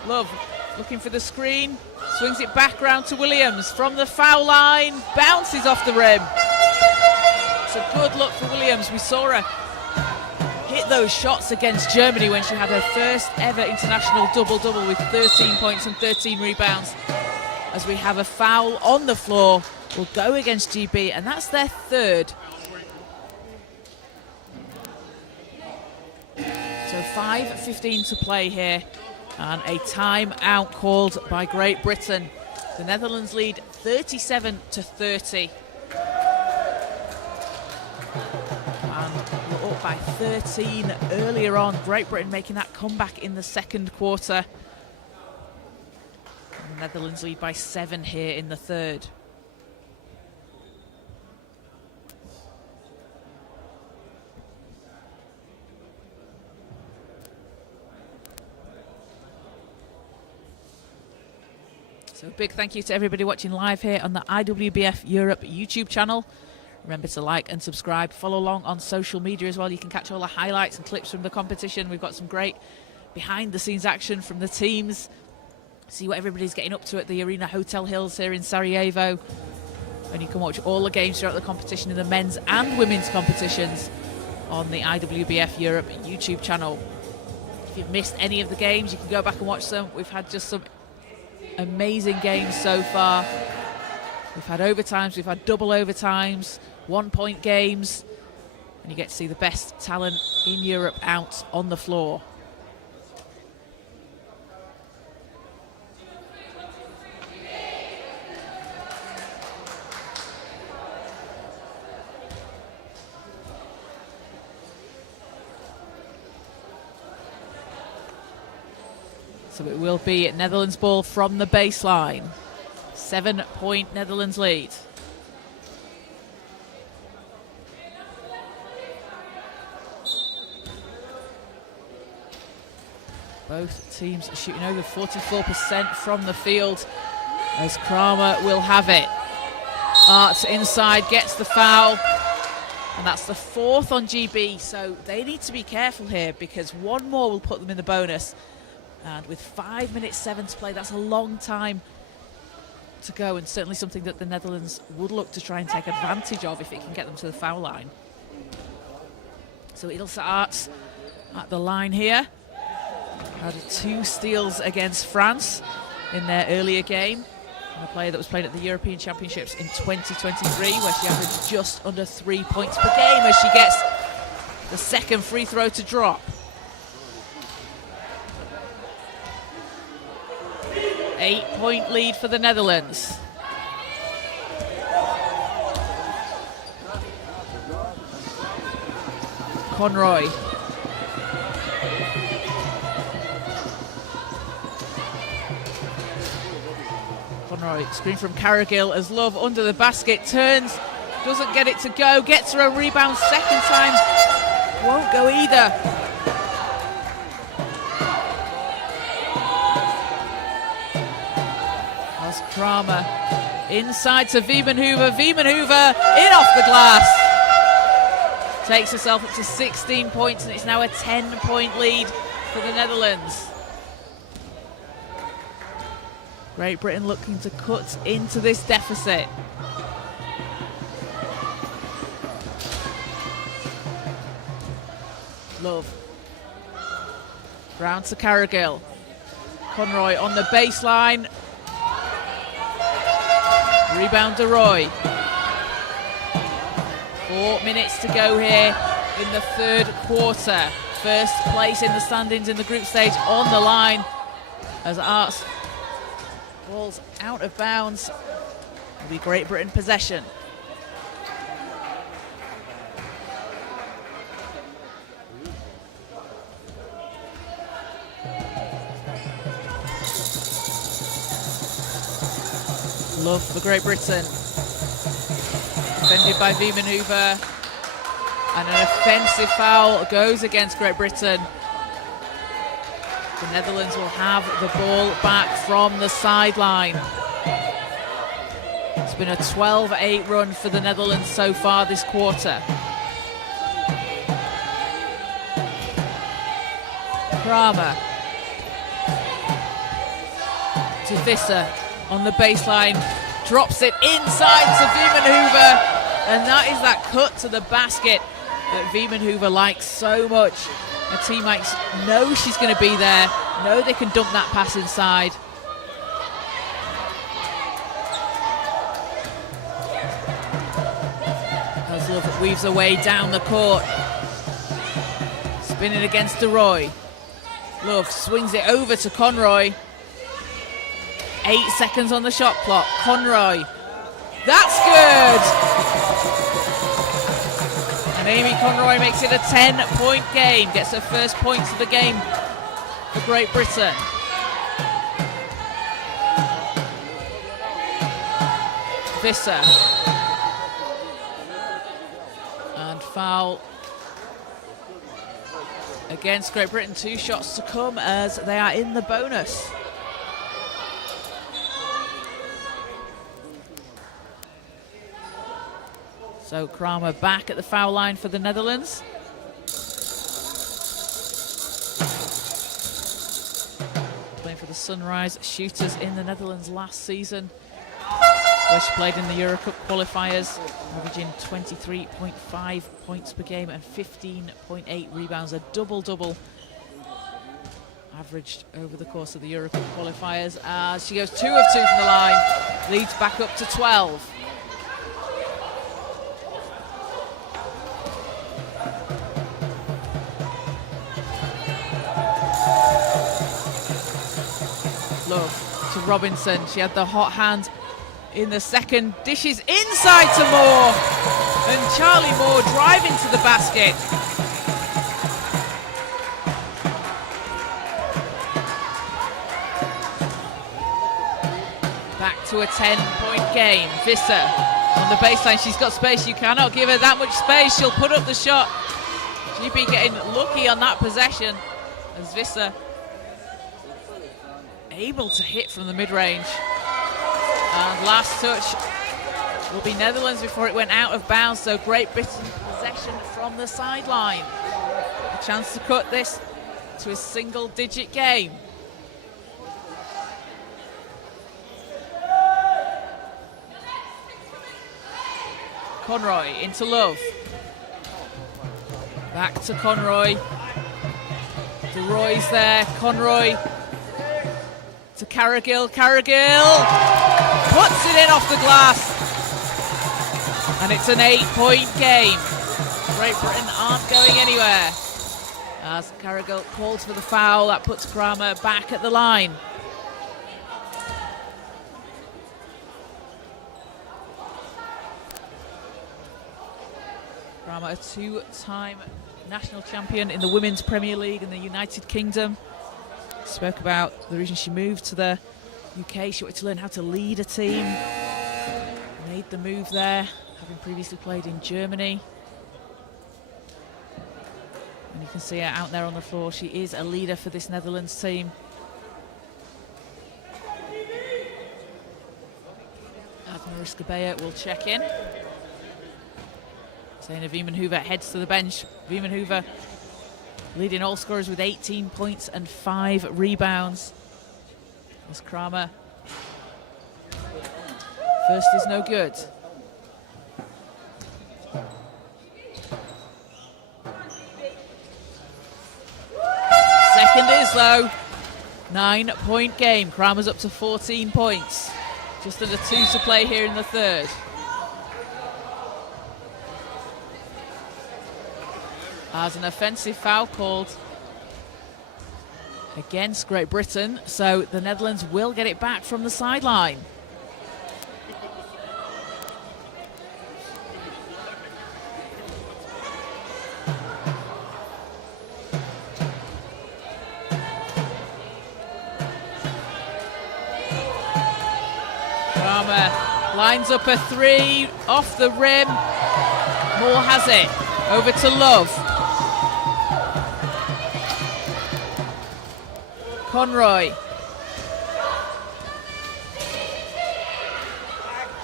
Love looking for the screen. Swings it back round to Williams from the foul line, bounces off the rim. It's a good look for Williams. We saw her hit those shots against Germany when she had her first ever international double-double with 13 points and 13 rebounds. As we have a foul on the floor, will go against GB, and that's their third. So 5:15 to play here. And a timeout called by Great Britain. The Netherlands lead 37-30. And we're up by 13 earlier on. Great Britain making that comeback in the second quarter. And the Netherlands lead by 7 here in the third. So a big thank you to everybody watching live here on the IWBF Europe YouTube channel. Remember to like and subscribe. Follow along on social media as well. You can catch all the highlights and clips from the competition. We've got some great behind-the-scenes action from the teams. See what everybody's getting up to at the Arena Hotel Hills here in Sarajevo. And you can watch all the games throughout the competition in the men's and women's competitions on the IWBF Europe YouTube channel. If you've missed any of the games, you can go back and watch them. We've had just some amazing games so far. We've had overtimes, we've had double overtimes, 1-point games, and you get to see the best talent in Europe out on the floor. So it will be Netherlands ball from the baseline. 7-point Netherlands lead. Both teams shooting over 44% from the field as Kramer will have it. Arts inside, gets the foul. And that's the 4th on GB, so they need to be careful here because one more will put them in the bonus. And with 5 minutes 7 to play, that's a long time to go, and certainly something that the Netherlands would look to try and take advantage of if it can get them to the foul line. So Ilse Arts at the line here. Had 2 steals against France in their earlier game. A player that was playing at the European Championships in 2023, where she averaged just under 3 points per game as she gets the second free throw to drop. 8-point lead for the Netherlands. Conroy. Conroy, screen from Carrigill as Love under the basket, turns, doesn't get it to go, gets her a rebound second time, won't go either. As Kramer inside to Wiebenhoever, Wiebenhoever in off the glass. Takes herself up to 16 points and it's now a 10-point lead for the Netherlands. Great Britain looking to cut into this deficit. Love. Round to Carrigill. Conroy on the baseline. Rebound to Roy. 4 minutes to go here in the third quarter. First place in the standings in the group stage on the line as Arts ball's out of bounds. It'll be Great Britain possession. Love for Great Britain. Defended by Wiebenhoever. And an offensive foul goes against Great Britain. The Netherlands will have the ball back from the sideline. It's been a 12-8 run for the Netherlands so far this quarter. Kramer. To Visser on the baseline. Drops it inside to Wiebenhoever. And that is that cut to the basket that Wiebenhoever likes so much. Her teammates know she's going to be there, know they can dump that pass inside. As Love weaves her way down the court. Spinning against DeRoy. Love swings it over to Conroy. 8 seconds on the shot clock. Conroy. That's good! And Amy Conroy makes it a 10-point game. Gets her first points of the game for Great Britain. Visser. And foul against Great Britain. 2 shots to come as they are in the bonus. So Kramer back at the foul line for the Netherlands. Playing for the Sunrise Shooters in the Netherlands last season, where she played in the Euro Cup qualifiers, averaging 23.5 points per game and 15.8 rebounds, a double-double averaged over the course of the Euro Cup qualifiers. As she goes 2 of 2 from the line, leads back up to 12. Love to Robinson. She had the hot hand in the second. Dishes inside to Moore. And Charlie Moore driving to the basket. Back to a 10-point game. Visser on the baseline. She's got space. You cannot give her that much space. She'll put up the shot. GB getting lucky on that possession as Visser able to hit from the mid-range. And last touch will be Netherlands before it went out of bounds, so Great Britain possession from the sideline. A chance to cut this to a single-digit game. Conroy into Love. Back to Conroy. DeRoy's there. Conroy to Carrigill. Carrigill puts it in off the glass. And it's an 8-point game. Great Britain aren't going anywhere. As Carrigal calls for the foul, that puts Kramer back at the line. Kramer, a two-time national champion in the Women's Premier League in the United Kingdom. Spoke about the reason she moved to the UK. She wanted to learn how to lead a team. Made the move there, having previously played in Germany. And you can see her out there on the floor. She is a leader for this Netherlands team. As Mariska Beyer will check in. Zeina Wiemenhoever heads to the bench. Wiemenhoever leading all scorers with 18 points and 5 rebounds. As Kramer. First is no good. Second is though. 9-point game. Kramer's up to 14 points. Just under 2 to play here in the third. As an offensive foul called against Great Britain, so the Netherlands will get it back from the sideline. Kramer lines up a 3 off the rim. Moore has it. Over to Love. Conroy.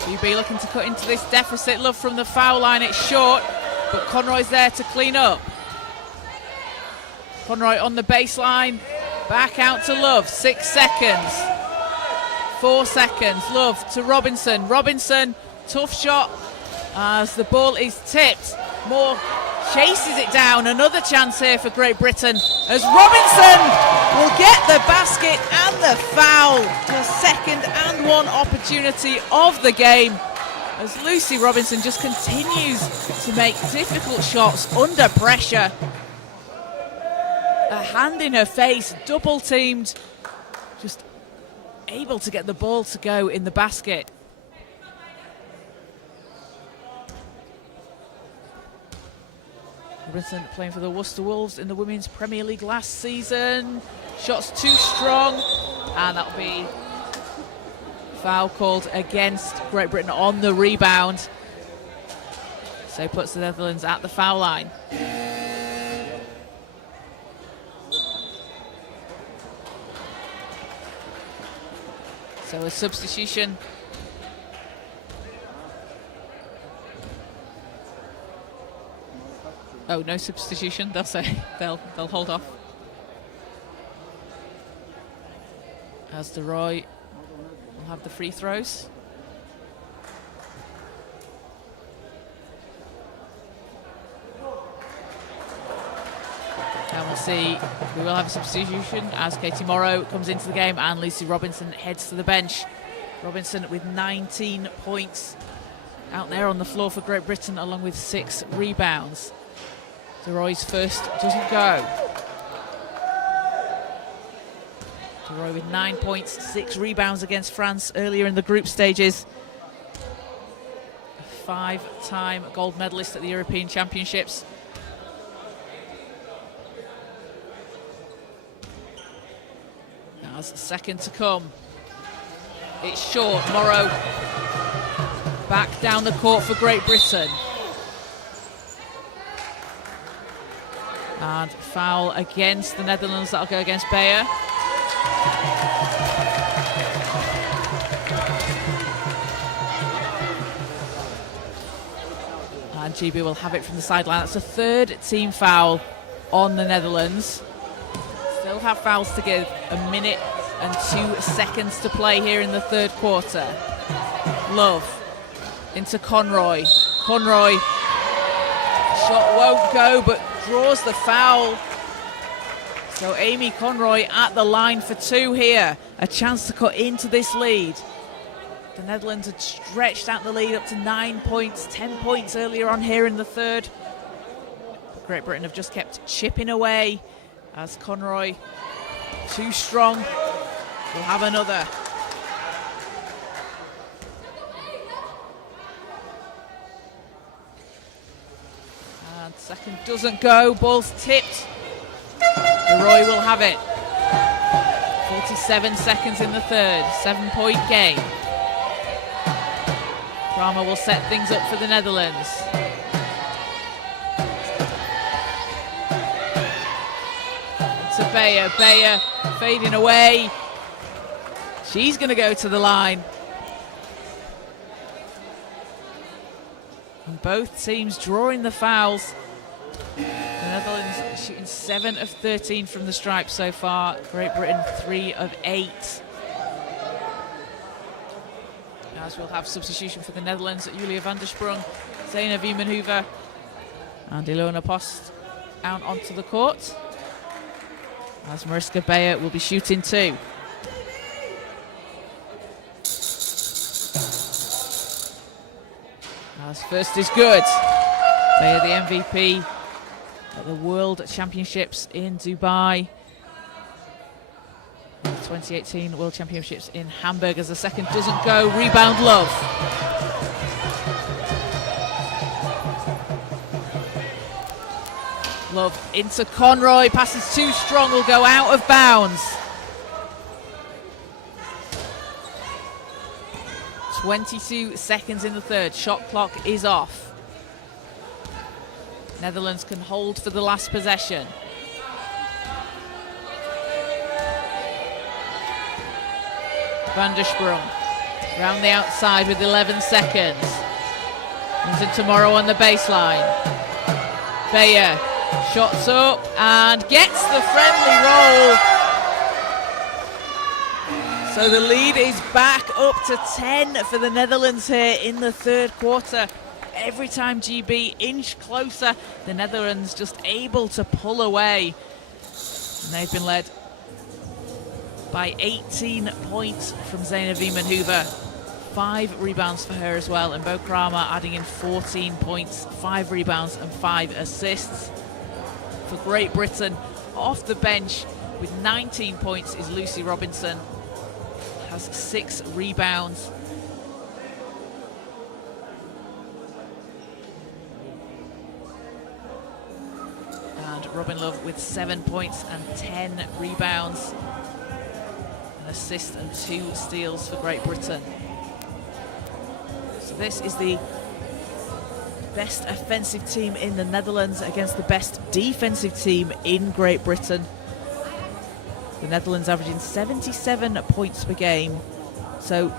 UB looking to cut into this deficit. Love from the foul line, it's short, but Conroy's there to clean up. Conroy on the baseline, back out to Love, 6 seconds. 4 seconds, Love to Robinson. Robinson, tough shot as the ball is tipped. Moore chases it down. Another chance here for Great Britain as Robinson will get the basket and the foul. Her second and one opportunity of the game as Lucy Robinson just continues to make difficult shots under pressure. A hand in her face, double teamed, just able to get the ball to go in the basket. Robinson playing for the Worcester Wolves in the Women's Premier League last season. Shots too strong, and that'll be foul called against Great Britain on the rebound. So puts the Netherlands at the foul line. So a substitution. Oh, no substitution, they'll say. They'll hold off. As DeRoy will have the free throws. And we'll see, we will have a substitution as Katie Morrow comes into the game and Lucy Robinson heads to the bench. Robinson with 19 points out there on the floor for Great Britain, along with 6 rebounds. DeRoy's first doesn't go. DeRoy with 9 points, 6 rebounds against France earlier in the group stages. A 5-time gold medalist at the European Championships. Now's the second to come. It's short. Morrow back down the court for Great Britain. And foul against the Netherlands. That'll go against Beyer. And GB will have it from the sideline. That's a third team foul on the Netherlands. Still have fouls to give. A minute and 2 seconds to play here in the third quarter. Love into Conroy. Conroy, shot won't go, but draws the foul. So Amy Conroy at the line for 2 here. A chance to cut into this lead. The Netherlands had stretched out the lead up to 9 points, 10 points earlier on here in the third. But Great Britain have just kept chipping away as Conroy, too strong, will have another. And second doesn't go, ball's tipped. Leroy will have it. 47 seconds in the third, 7-point game. Kramer will set things up for the Netherlands. To Beyer, Beyer fading away. She's going to go to the line. And both teams drawing the fouls. The Netherlands shooting 7 of 13 from the stripe so far. Great Britain 3 of 8. As we'll have substitution for the Netherlands, Julia van der Sprong, Zeina Wiemenhoever and Ilona Post out onto the court. As Mariska Beyer will be shooting too. As first is good. Beyer the MVP at the World Championships in Dubai. 2018 World Championships in Hamburg as the second doesn't go. Rebound Love. Love into Conroy. Passes too strong, will go out of bounds. 22 seconds in the third. Shot clock is off. Netherlands can hold for the last possession. Van der Sprong round the outside with 11 seconds. Into Tomorrow on the baseline. Beyer shots up and gets the friendly roll. So the lead is back up to 10 for the Netherlands here in the third quarter. Every time GB inched closer, the Netherlands just able to pull away. And they've been led by 18 points from Zeina Wiemenhoever. 5 rebounds for her as well, and Bo Kramer adding in 14 points, 5 rebounds and 5 assists. For Great Britain, off the bench with 19 points is Lucy Robinson. Has 6 rebounds. And Robin Love with 7 points and 10 rebounds. An assist and 2 steals for Great Britain. So this is the best offensive team in the Netherlands against the best defensive team in Great Britain. The Netherlands averaging 77 points per game. So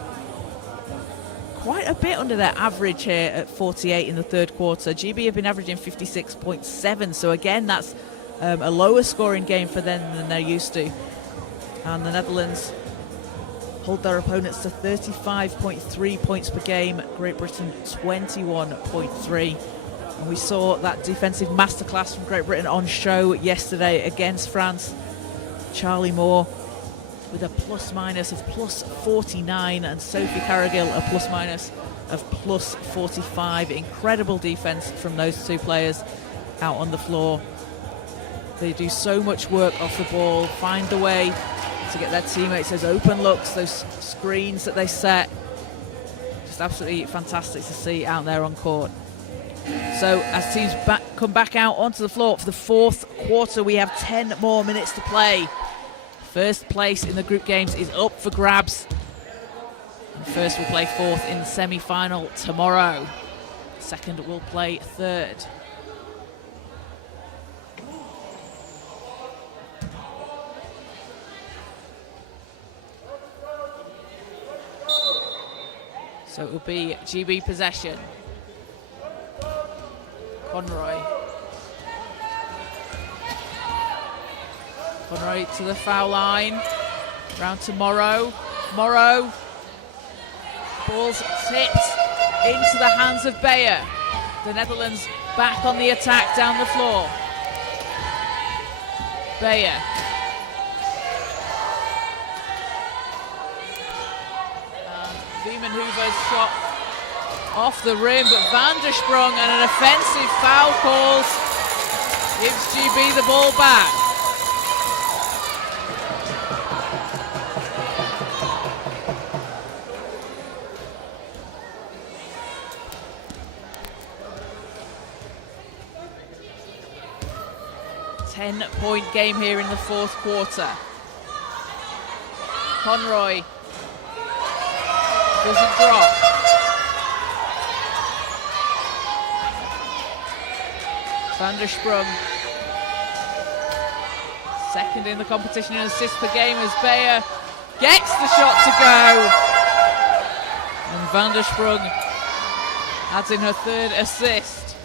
quite a bit under their average here at 48 in the third quarter. GB have been averaging 56.7. So again, that's a lower scoring game for them than they're used to. And the Netherlands hold their opponents to 35.3 points per game. Great Britain 21.3. And we saw that defensive masterclass from Great Britain on show yesterday against France. Charlie Moore with a plus-minus of plus 49 and Sophie Carrigill a plus-minus of plus 45. Incredible defense from those two players out on the floor. They do so much work off the ball, find a way to get their teammates those open looks, those screens that they set. Just absolutely fantastic to see out there on court. So as teams come back out onto the floor for the fourth quarter, we have 10 more minutes to play. First place in the group games is up for grabs. And first will play fourth in the semi-final tomorrow. Second will play third. So it will be GB possession. Conroy. Conroy to the foul line. Round to Morrow. Morrow. Ball's tipped into the hands of Beyer. The Netherlands back on the attack down the floor. Beyer. Hoover's shot off the rim, but Van der Sprung and an offensive foul call gives GB the ball back. Ten-point game here in the fourth quarter. Conroy doesn't drop. Van der Sprung, second in the competition in assists per game as Beyer gets the shot to go. And Van der Sprung adds in her third assist.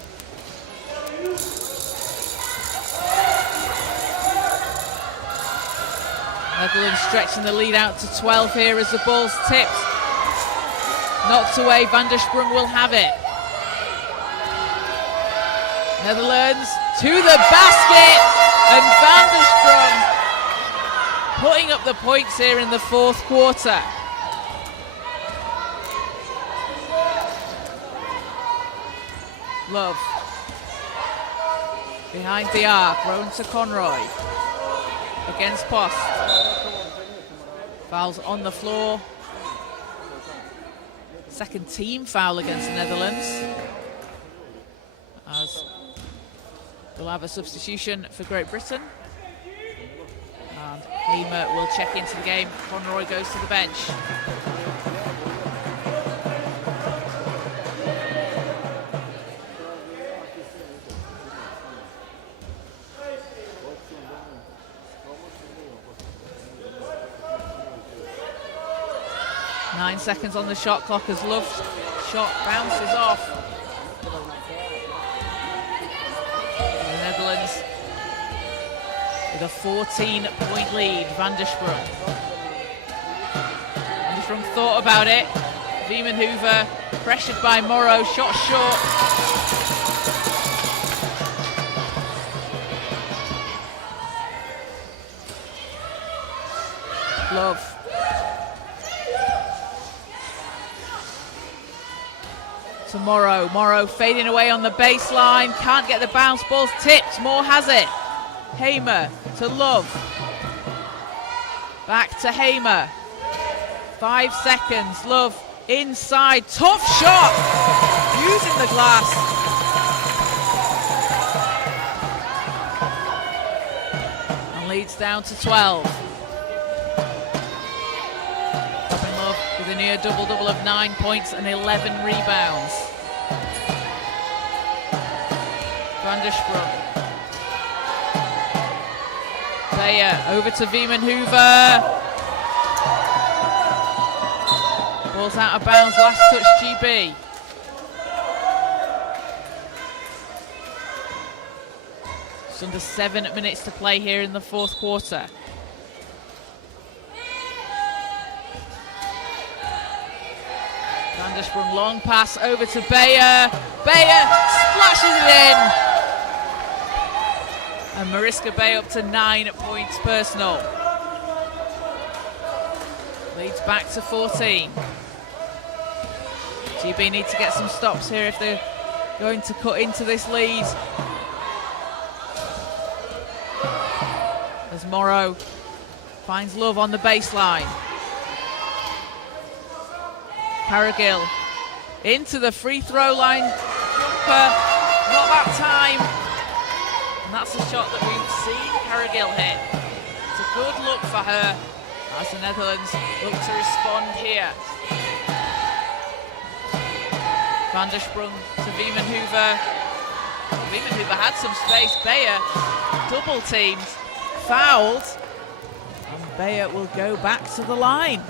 Netherlands stretching the lead out to 12 here as the ball's tipped. Knocked away, Van der Sprung will have it. Netherlands to the basket, and Van der Sprung putting up the points here in the fourth quarter. Love behind the arc, Rowan to Conroy against Post. Fouls on the floor. Second team foul against the Netherlands. As we'll have a substitution for Great Britain. And Hamer will check into the game. Conroy goes to the bench. Nine seconds on the shot clock as Love's shot bounces off. The Netherlands with a 14-point lead. Van der Sprung. Van der Sprung thought about it. Veerman Hoover pressured by Morrow, shot short. Love. To Morrow fading away on the baseline, can't get the bounce, ball's tipped, Moore has it. Hamer to Love, back to Hamer, 5 seconds, Love inside, tough shot, using the glass. And leads down to 12. With a near double-double of 9 points and 11 rebounds. Van der Sprung. Beyer over to Veerman Hoover. Ball's out of bounds, last touch GB. Just under 7 minutes to play here in the fourth quarter. Van der Sprung, long pass over to Beyer. Beyer splashes it in. And Mariska Beyer up to 9 points personal. Leads back to 14. GB need to get some stops here if they're going to cut into this lead. As Morrow finds Love on the baseline. Carrigill into the free throw line, jumper, not that time. And that's a shot that we've seen Carrigill hit. It's a good look for her as the Netherlands look to respond here. Van der Sprung to Veerman Hoover. Veerman Hoover had some space, Beyer double teamed, fouled, and Beyer will go back to the line.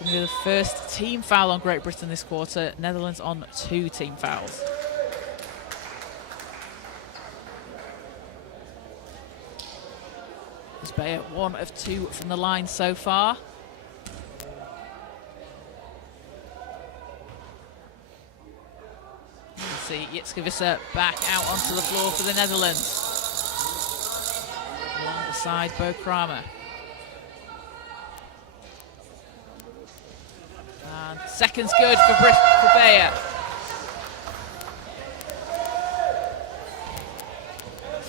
Going to be the first team foul on Great Britain this quarter. Netherlands on 2 team fouls. As Beyer 1 of 2 from the line so far. You can see Jitskevisser back out onto the floor for the Netherlands. Alongside Bo Kramer. And second's good for Bayer.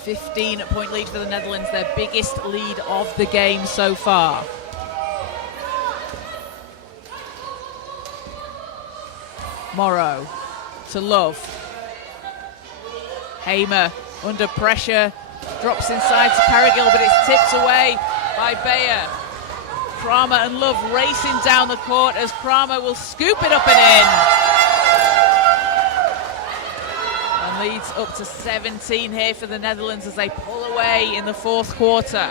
15-point lead for the Netherlands, their biggest lead of the game so far. Morrow to Love. Hamer under pressure, drops inside to Carrigill, but it's tipped away by Bayer. Kramer and Love racing down the court as Kramer will scoop it up and in. And leads up to 17 here for the Netherlands as they pull away in the fourth quarter.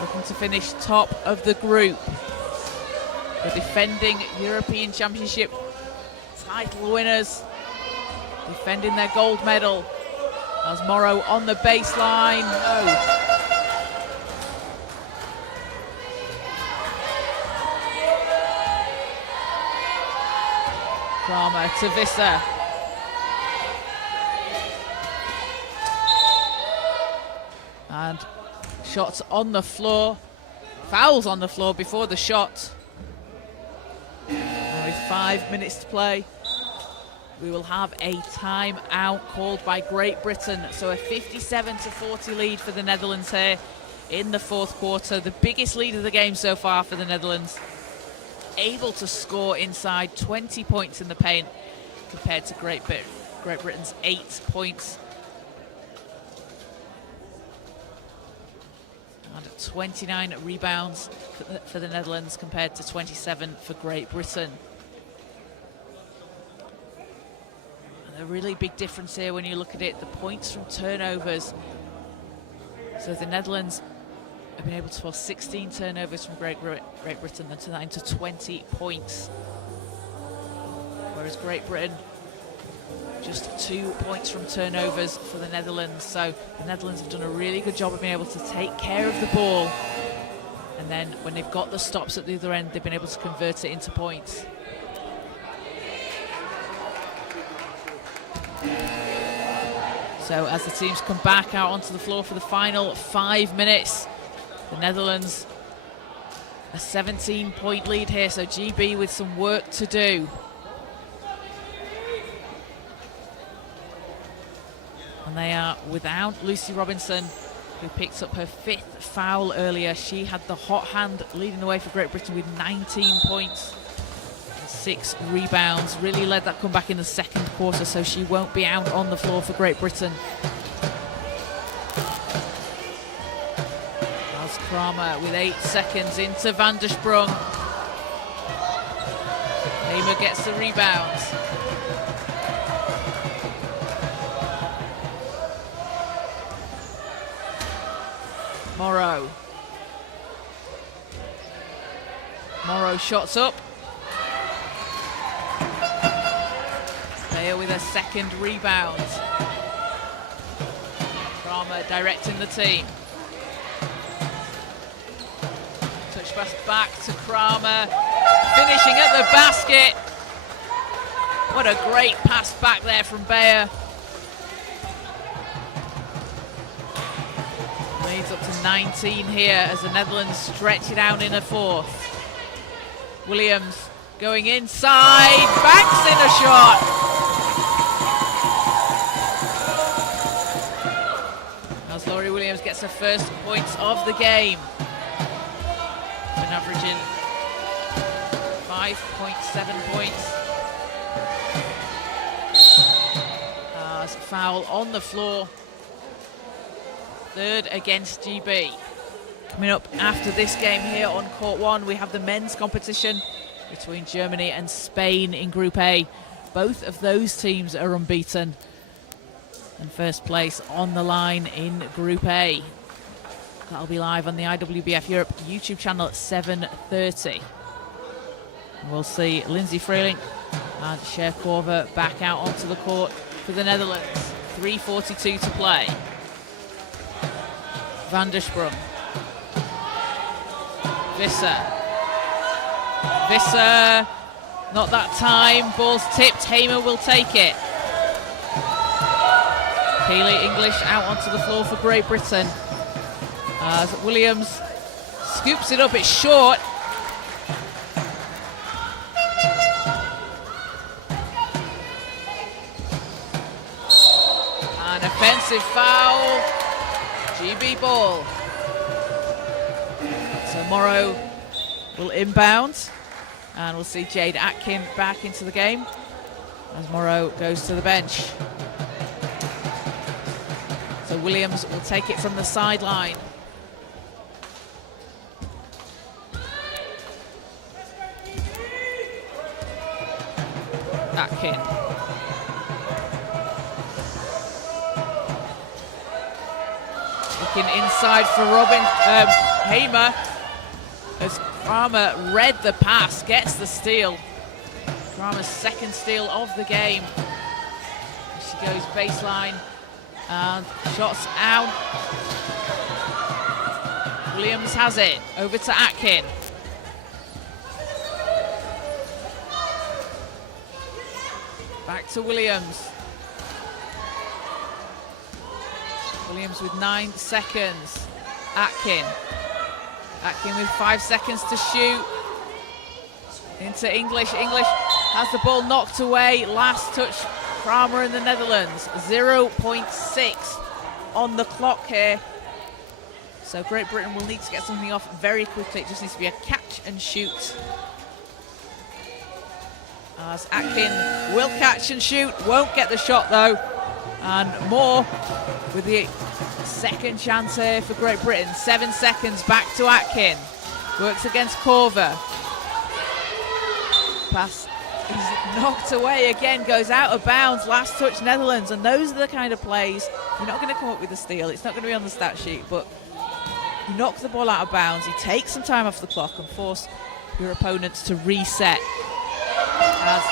Looking to finish top of the group. The defending European Championship title winners, defending their gold medal. As Morrow on the baseline, no. Kramer to Visser. And shots on the floor, fouls on the floor before the shot. And with 5 minutes to play, we will have a timeout called by Great Britain. So a 57-40 lead for the Netherlands here in the fourth quarter. The biggest lead of the game so far for the Netherlands. Able to score inside 20 points in the paint compared to Great Britain's 8 points. And 29 rebounds for the Netherlands compared to 27 for Great Britain. A really big difference here when you look at it, the points from turnovers. So the Netherlands have been able to force 16 turnovers from Great Britain and turn that into 20 points. Whereas Great Britain, just 2 points from turnovers for the Netherlands. So the Netherlands have done a really good job of being able to take care of the ball. And then when they've got the stops at the other end, they've been able to convert it into points. So as the teams come back out onto the floor for the final 5 minutes, the Netherlands a 17-point lead here, so GB with some work to do. And they are without Lucy Robinson, who picked up her 5th foul earlier. She had the hot hand leading the way for Great Britain with 19 points. 6 rebounds, really led that comeback in the second quarter, so she won't be out on the floor for Great Britain. As Kramer with 8 seconds into Van der Sprung. Hamer gets the rebounds. Morrow. Morrow shots up. Bayer with a second rebound. Kramer directing the team. Touch pass back to Kramer, finishing at the basket. What a great pass back there from Bayer. Leads up to 19 here as the Netherlands stretch it out in a fourth. Williams going inside, banks in a shot. As Laurie Williams gets her first points of the game. Been averaging 5.7 points. As foul on the floor. Third against GB. Coming up after this game here on Court 1, we have the men's competition between Germany and Spain in Group A. Both of those teams are unbeaten. And first place on the line in Group A. That'll be live on the IWBF Europe YouTube channel at 7:30. We'll see Lindsay Freeling and Cher Korver back out onto the court for the Netherlands. 3:42 to play. Van der Sprung. Visser. Visser, not that time. Ball's tipped. Hamer will take it. Keely English out onto the floor for Great Britain. As Williams scoops it up, it's short. An offensive foul. GB ball. So Morrow will inbound. And we'll see Jade Atkin back into the game as Morrow goes to the bench. So Williams will take it from the sideline. Atkin. Looking inside for Robin Hamer as Kramer read the pass, gets the steal. Kramer's second steal of the game. She goes baseline and shots out. Williams has it, over to Atkin. Back to Williams. Williams with 9 seconds. Atkin. Atkin with 5 seconds to shoot. Into English. English has the ball knocked away. Last touch, Kramer in the Netherlands. 0.6 on the clock here. So Great Britain will need to get something off very quickly. It just needs to be a catch and shoot. As Atkin will catch and shoot, won't get the shot though. And Moore with the second chance here for Great Britain. 7 seconds, back to Atkin. Works against Korver. Pass is knocked away again, goes out of bounds. Last touch Netherlands, and those are the kind of plays you're not going to come up with a steal. It's not going to be on the stat sheet, but you knock the ball out of bounds, you take some time off the clock and force your opponents to reset. As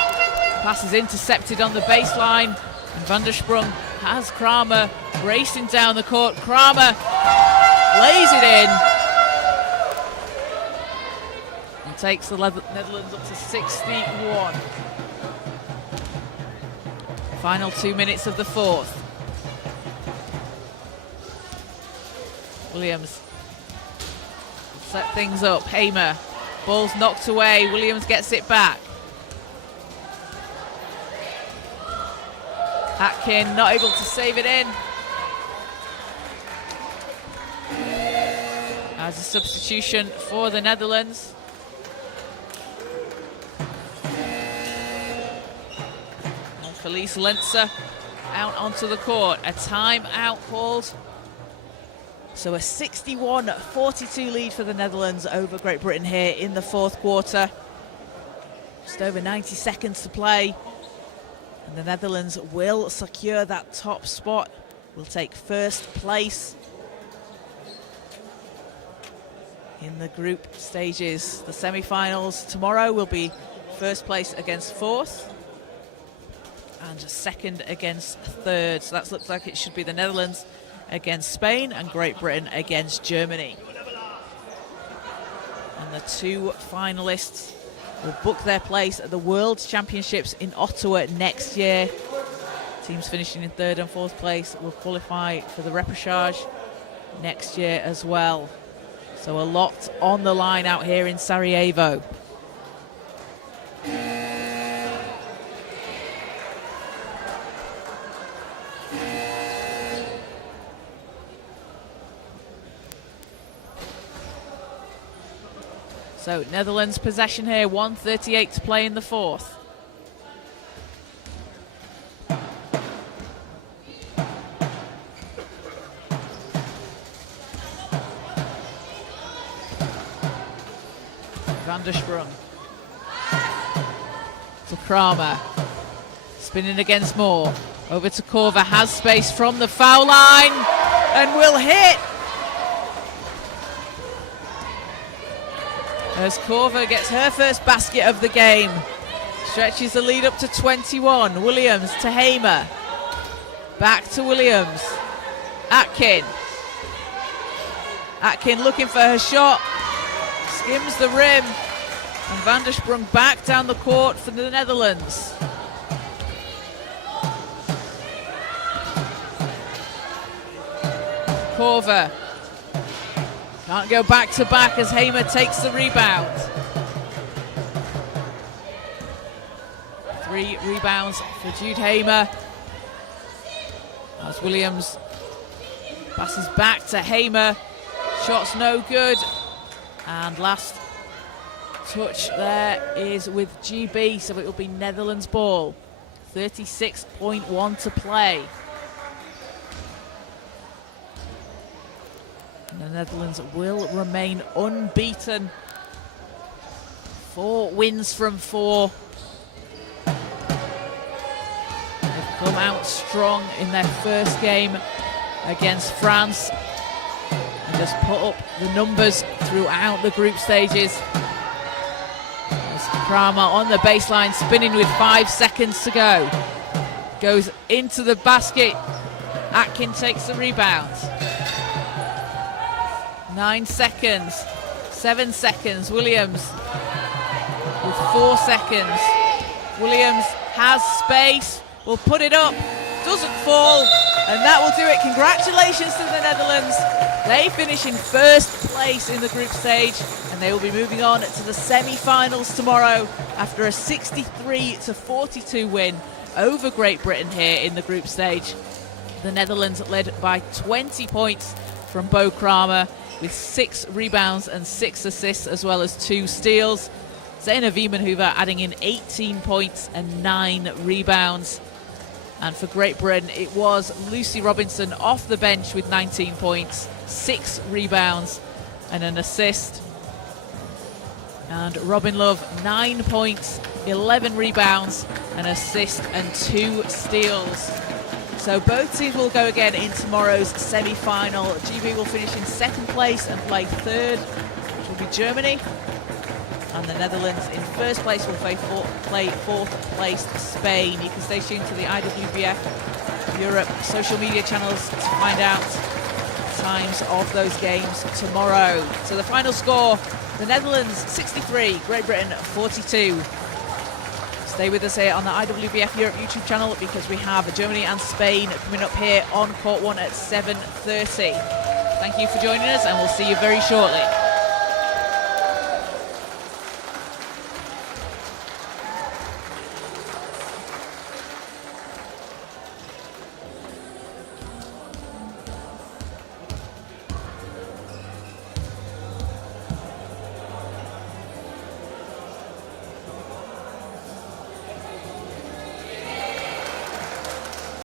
pass is intercepted on the baseline, and Van der Sprung has Kramer racing down the court. Kramer lays it in and takes the Netherlands up to 61. Final 2 minutes of the fourth. Williams set things up. Hamer, ball's knocked away. Williams gets it back. Atkin not able to save it in. As a substitution for the Netherlands. And Felice Lenzer out onto the court. A timeout called. So a 61-42 lead for the Netherlands over Great Britain here in the fourth quarter. Just over 90 seconds to play. And the Netherlands will secure that top spot, will take first place in the group stages. The semi-finals tomorrow will be first place against fourth and second against third. So that looks like it should be the Netherlands against Spain and Great Britain against Germany. And the two finalists will book their place at the World Championships in Ottawa next year. Teams finishing in third and fourth place will qualify for the repechage next year as well. So a lot on the line out here in Sarajevo. So Netherlands possession here, 1:38 to play in the fourth. Van der Sprung. To Kramer. Spinning against Moore. Over to Korver, has space from the foul line and will hit. As Korver gets her first basket of the game. Stretches the lead up to 21. Williams to Hamer. Back to Williams. Atkin. Atkin looking for her shot. Skims the rim. And Van der Sprung back down the court for the Netherlands. Korver. Can't go back to back as Hamer takes the rebound. 3 rebounds for Jude Hamer. As Williams passes back to Hamer. Shot's no good. And last touch there is with GB, so it will be Netherlands ball. 36.1 to play. And the Netherlands will remain unbeaten. 4 wins from 4. They've come out strong in their first game against France and just put up the numbers throughout the group stages. Kramer on the baseline, spinning with 5 seconds to go. Goes into the basket. Atkin takes the rebound. 9 seconds. 7 seconds. Williams with 4 seconds. Williams has space. Will put it up. Doesn't fall. And that will do it. Congratulations to the Netherlands. They finish in first place in the group stage, and they will be moving on to the semi-finals tomorrow after a 63-42 win over Great Britain here in the group stage. The Netherlands led by 20 points from Bo Kramer with 6 rebounds and 6 assists, as well as 2 steals. Zeina Wiemenhuber adding in 18 points and 9 rebounds. And for Great Britain, it was Lucy Robinson off the bench with 19 points, 6 rebounds and an assist. And Robin Love, 9 points, 11 rebounds, an assist and 2 steals. So both teams will go again in tomorrow's semi-final. GB will finish in second place and play third, which will be Germany. And the Netherlands in first place will play fourth place Spain. You can stay tuned to the IWBF Europe social media channels to find out times of those games tomorrow. So the final score, the Netherlands 63, Great Britain 42. Stay with us here on the IWBF Europe YouTube channel because we have Germany and Spain coming up here on Court 1 at 7:30. Thank you for joining us, and we'll see you very shortly.